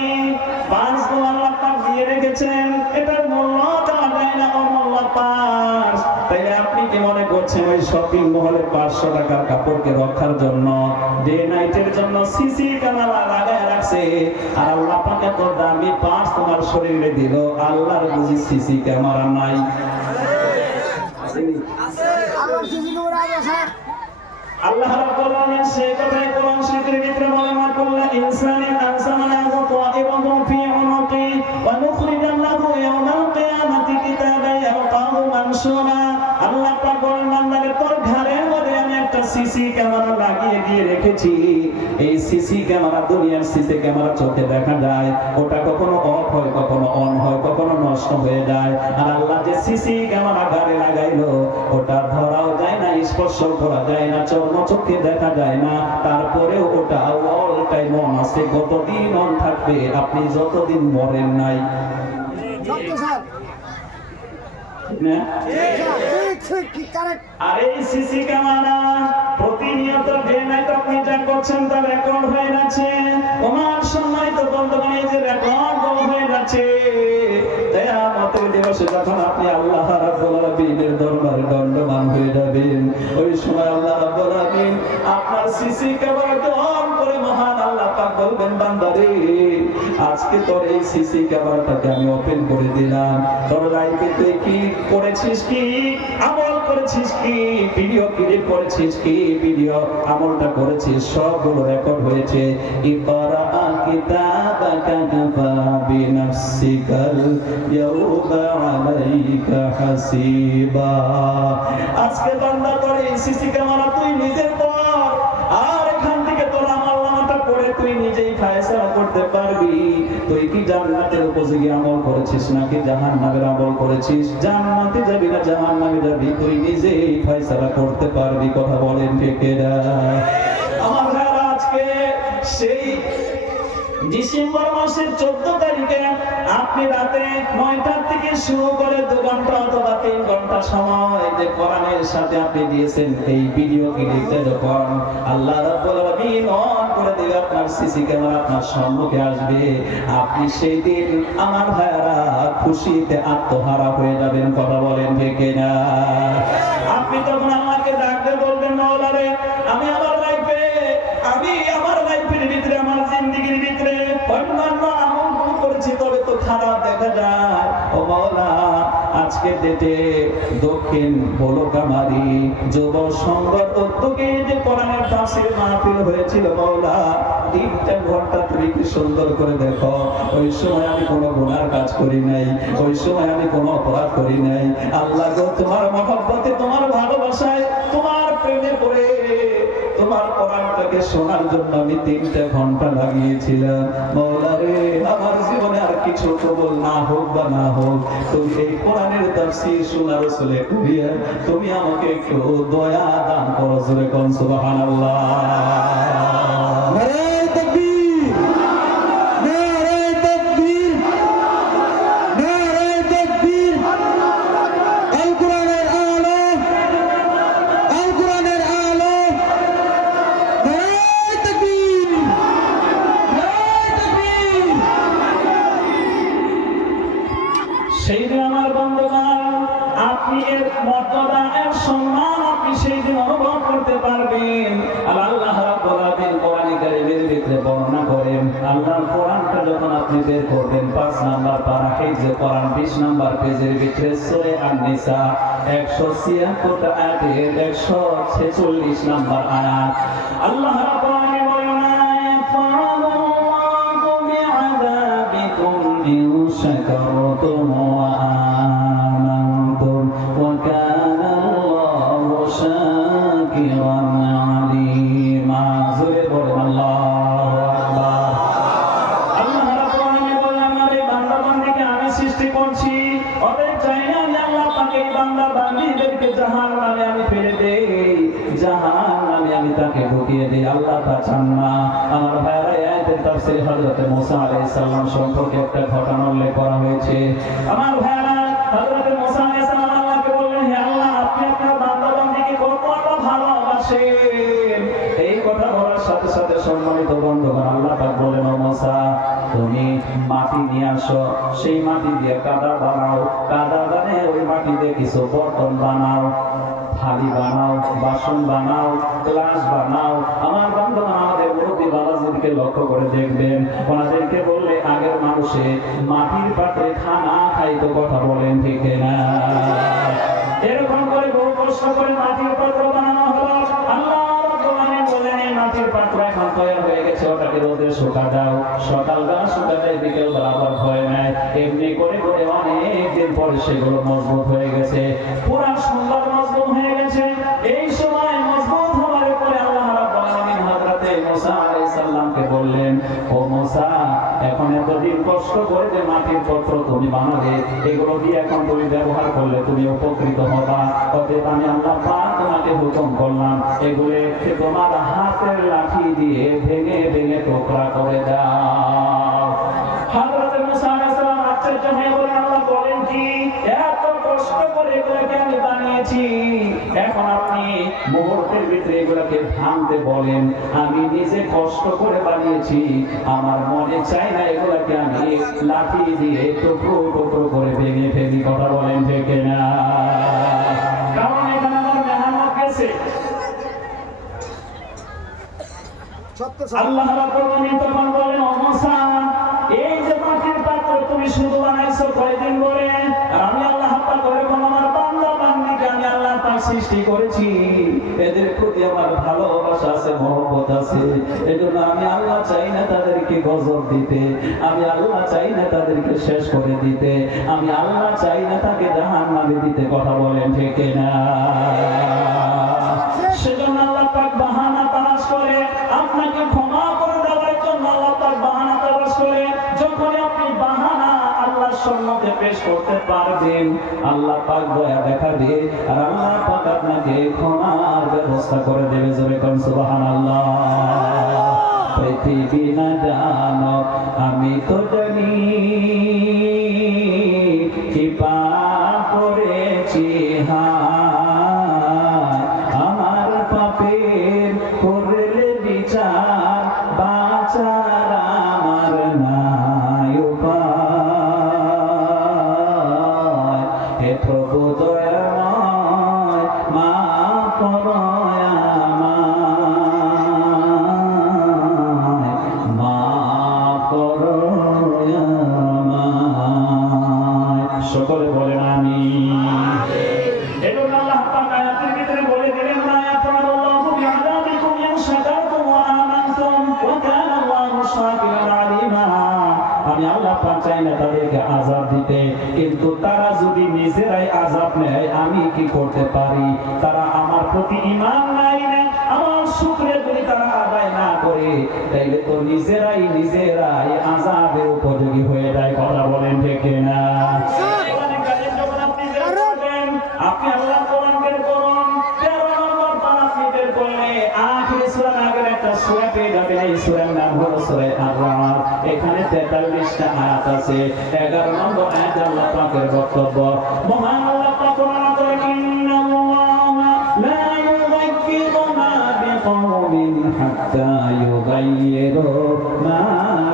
পাঁচ আল্লাহ পাক দিয়ে রেখেছেন, এটার মূল্য দেওয়া যায় না, অমূল্য পাঁচ। তাইলে আপনি কি মনে করছেন ওই শপিং মহলে 500 টাকার কাপড়কে রক্ষার জন্য ডে নাইটের জন্য সিসি ক্যামেরা লাগায় রাখছে, আর আল্লাহ পাক এত দামি পাঁচ তোমার শরীরে দিল, আল্লাহর বুঝি সিসি ক্যামেরা নাই? আল্লাহ রাব্বুল আলামিন সেই কথাই কোরআন শরীফের ভিতরে বলেন, মা কুল্লা ইনসানিন আনসামানাহু তা'iরাহু ফি উনুকি ওয়া নুখরিজু লাহু ইয়াওমাল কিয়ামাতি কিতাবান ইয়ালকাহু মানশুরা। আল্লাহ পাক বলেন, বান্দারে তোর ঘরের মধ্যে আমি একটা সিসি ক্যামেরা লাগিয়ে দিয়ে রেখেছি। এই সিসি ক্যামেরা দুনিয়ার সিসি ক্যামেরা চোখে দেখা যায়, ওটা কখনো অফ হয়, কখনো অন হয়, কখনো নষ্ট হয়ে যায়। আর আল্লাহ যে সিসি ক্যামেরা ঘরে লাগাইলো ওটা ধরাও যায় না, স্পর্শ করা যায় না, চোখে দেখা যায় না, তারপরেও ওটা অল টাইম অন আছে। কতদিন অন থাকবে? আপনি যতদিন মরেন নাই। আর এই সিসি ক্যামেরা প্রতিনিয়ত ডে নাইট আপনি যা করছেন তা রেকর্ড হয়ে যাচ্ছে। তোমার সম্মানিত বন্ধুগণ এই যে রেকর্ড হয়ে যাচ্ছে, কিয়ামতের দিবসে যখন আপনি আল্লাহ রাব্বুল আলামিনের দরবারে দণ্ডমান হয়ে যাবেন, ওই সময় আল্লাহ রাব্বুল আলামিন আপনার সিসি ক্যামেরাকে অন করে মহান আল্লাহ পাক বলবেন, বান্দারে আজকে তোর এই সিসি ক্যামেরাটাকে আমি ওপেন করে দিলাম, তোর লাইফে তুই কি করেছিস, কি আমল করেছিস, কি ভিডিও ক্লিপ করেছিস, কি ভিডিও আমলটা করেছিস, সবগুলো রেকর্ড হয়েছে। ইকরা কিতাবাকা কাফা বিনাফসিকাল ইয়াউমা আলাইকা হাসিবা। আজকে বান্দা তোর এই সিসি ক্যামেরা তুই নিজের কর, আর এখান থেকে তোর আমলনামাটা পড়ে তুই নিজেই ফয়সালা করতে পারবি তুই কি জান্নাতের উপযোগী আমল করেছিস নাকি জাহান্নামের আমল করেছিস। জান্নাতে যাবি না জাহান্নামে যাবি তুই নিজেই ফয়সালা করতে পারবি। কথা বলেন ঠিক না? আমার ভাইরা, আজকে সেই ডিসেম্বর মাসের 14 তারিখে আপনি রাতে 9টা থেকে শুরু করে 2 ঘন্টা অথবা 3 ঘন্টা সময় যে কোরআনের সাথে আপনি দিয়েছেন, এই ভিডিও ক্লিপটা যখন আল্লাহ রাব্বুল আলামিন অন করে দিলে আপনার সিসি ক্যামেরা আপনার সম্মুখে আসবে, আপনি সেই দিন আমার ভাইরা খুশিতে আত্মহারা হয়ে যাবেন। কথা বলেন ঠিক কিনা? আপনি তখন আমাকে ডাকতে বলবেন, মাওলা রে, আমি আমার লাইফের ভিতরে, আমার জিন্দেগির ভিতরে অন্যান্য আমলগুলো করেছি, তবে তো খারাপ দেখা যায়। ও মাওলা, আজকে ডেটে দক্ষিণ বলকামারি যুব সংঘর উদ্যোগে যে কোরআনের তাফসীর মাহফিল হয়েছিল, মাওলা 3টা ঘন্টা তুমি কি সুন্দর করে দেখো। ওই সময় আমি কোনো গুনার কাজ করি নাই, ওই সময় আমি কোনো অপরাধ করি নাই। আল্লাহ গো, তোমার মহব্বতে, তোমার ভালোবাসায়, তোমার প্রেমে পড়ে তোমার কোরআনটাকে শোনার জন্য আমি 3টা ঘন্টা লাগিয়েছিলাম। মাওলা রে, আমার জীবনে আর কিছু কবুল না হোক বা না হোক, তুমি এই কোরআনের তাফসীর শোনার রসুলে করিয়া তুমি আমাকে একটু দয়া দান করো। জোরে কোন সুবহানাল্লাহ। নারায়ে তাকবীর, নারায়ে তাকবীর, নারায়ে তাকবীর। আল কোরআনের আলো, আল কোরআনের আলো। নারায়ে তাকবীর, নারায়ে তাকবীর। সেই দিন আমার বন্ধুগণ, আপনি এর মর্যাদা, এর সম্মান আপনি সেই দিন অনুভব করতে পারবেন। আল্লাহ রাব্বুল আলামিন কোরআনে কারীমের ভিতরে বর্ণনা করেন, আল্লাহর কোরআনটা যখন আপনি বের করবেন, 5 নাম্বার পারা হিজে কোরআন 20 নাম্বার পেজের ভিতরে সূরা আন-নিসা 176 আয়াতের 146 নাম্বার আয়াত, আল্লাহ রাব্বুল আলামিন বলেন, ইয়াফালুল্লাহু বিআযাবিকুম ইন শাকারতুম ওয়া আমানতুম ওয়া কানা আল্লাহু শাকিরান আলীমা। জোরে বলেন আল্লাহু আকবার। আল্লাহ রাব্বুল আলামিন বলেন, আমার এই বান্দা বান্দীকে আমি সৃষ্টি করছি, অতএব চাই না আমি আল্লাহ পাক এই বান্দা বান্দীদেরকে জাহান্নামে আমি ফেলে দেই, জাহান্নামে আমি তাকে ঢুকিয়ে দেই। আল্লাহ তা চান না। আমার ভাইরা, আয়াতের তাফসীরে হযরত মুসা আলাইহিস সালাম সম্পর্কে একটা ঘটনা উল্লেখ করা হয়েছে। আমার ভাইরা, হযরত মুসা আলাইহিস সালাম আল্লাহকে বললেন, হে আল্লাহ, আপনি আপনার বান্দা বান্দীকে কতটা ভালোবাসেন। এই কথা বলার সাথে সাথে সম্মানিত বন্ধুগণ, আল্লাহ পাক বলেন, ও মুসা, তুমি মাটি নিয়ে আসো, সেই মাটি দিয়ে কাদা বানাও, কাদা বানিয়ে ওই মাটি দিয়ে কিছু বর্তন বানাও, থালি বানাও, বাসন বানাও, গ্লাস বানাও। আমার বন্ধুগণ, আমাদের মুরব্বী বাবাজিদেরকে লক্ষ্য করে দেখবেন, ওনাদেরকে বললে আগের মানুষে মাটির পাত্রে খানা খাইতো। কথা বলেন ঠিক না? এরকম করে বহু কষ্ট করে মাটির পাত্র বানানো হলো। আল্লাহ রাব্বুল আলামিন বলেন, এই মাটির পাত্র এখন তৈরি হয়ে গেছে, ওটাকে রোদে শুকা দাও। সকালবেলা শুকাতে, বিকেলবেলা আবার ধোয় নেয়। এমনি করে করে অনেক দিন পরে সেগুলো মজবুত হয়ে গেছে, পুরা সুন্দর মজবুত হয়ে গেছে। এই সময় মজবুত হওয়ার পরে আল্লাহ রাব্বুল আলামিন হযরতে মুসা আলাইহিস সালামকে বললেন, ও মুসা, এখন এতদিন কষ্ট করে যে মাটির পাত্র তুমি বানালে, এগুলো দিয়ে এখন তুমি ব্যবহার করলে তুমি উপকৃত হবা। অতএব আমি আল্লাহ পাক তোমাকে হুকুম করলাম, এগুলোকে তোমার হাতের লাঠি দিয়ে ভেঙে ভেঙে টুকরা করে দাও। হযরত মুসা আলাইহিস সালাম আশ্চর্য হয়ে বলেন, আল্লাহ বলেন কি, এত কষ্ট করে এগুলোকে আমি বানিয়েছি, এখন আপনি মুহূর্তের ভিতরে এগুলোকে ভাঙতে বলেন? আমি নিজে কষ্ট করে বানিয়েছি, আমার মনে চাই না এগুলোকে আমি লাঠি দিয়ে টুকরো টুকরো করে ভেঙে ফেলি। কথা বলেন ঠিক না? কারণ এখানে আমার মেহনত গেছে। আল্লাহ রাব্বুল আলামিন তখন বলেন, ও মুসা, এই যে মাটির পাত্র তুমি শুধু বানাইছো কয়দিন ধরে, আমি আল্লাহ পাক এরকম আমার বান্দা বান্দীকে আমি আল্লাহ পাক সৃষ্টি করেছি, এদের প্রতি আমার ভালোবাসা আছে, মহব্বত আছে। এজন্য আমি আল্লাহ চাই না তাদেরকে গজব দিতে, আমি আল্লাহ চাই না তাদেরকে শেষ করে দিতে, আমি আল্লাহ চাই না তাকে জাহান্নামে দিতে। কথা বলেন ঠিক না? সেজন্য আল্লাহ পাক বাহানা তালাশ করে আপনাকে ক্ষমা করে দেওয়ার জন্য আল্লাহ পাক বাহানা তালাশ করে, যখন আপনি বাহানা আল্লাহর সম্মুখে পেশ করতে পারবেন, আল্লাহ পাক দয়া দেখাবে আর আল্লাহ পাক আপনাকে ক্ষমার ব্যবস্থা করে দেবে। জোরে কোন সুবহানাল্লাহ। পৃথিবী না জানো, আমি তো জানি, আযাব দিতে, কিন্তু তারা যদি নিজেরাই আযাব নেয় আমি কি করতে পারি? তারা আমার প্রতি ঈমান নাই না, আমার শুকরিয়া যদি তারা আদায় না করে, তাইলে তো নিজেরাই আযাবের উপযোগী হয়ে যায়। কথা বলেন ঠিক না? আপনি আল্লাহ কোরআন বের করুন, 13 নম্বর পারা আপনি বের করলে আখির সূরার আগের একটা সূরা পেয়ে যাবেন। এই সূরার নাম হলো সূরা আর-রাদ। এখানে 43টা আয়াত আছে। 11 নম্বর আয়াতে আল্লাহ পাকের বক্তব্য, মহান আল্লাহ পাক কোরআন বলেন, ইন্নাল্লাহা লা ইউগাইয়িরু মা বিকওমিন হাত্তা ইউগাইয়িরু মা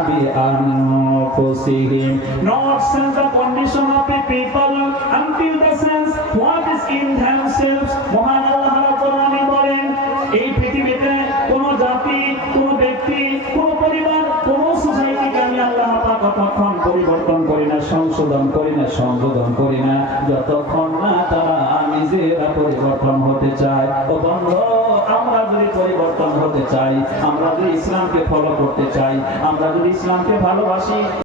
বিআনফুসিহিম। Not sense the condition of the people until they sense what is in themselves. মহান আল্লাহ কোরআনে বলেন, এই পৃথিবীতে কোন জাতি, কোন ব্যক্তি, কোন পরিবার, কোন সোসাইটিকে আমি আল্লাহ পাক ততক্ষণ পরিবর্তন করি না, সংশোধন করি না, সংযোজন করি না, যতক্ষণ না তারা নিজেরা পরিবর্তন হতে চায়। ও বন্ধু, আমরা যদি পরিবর্তন হতে চাই, আমরা যদি ইসলামকে ফলো করতে চাই, আমরা যদি ইসলামকে ভালোবাসি,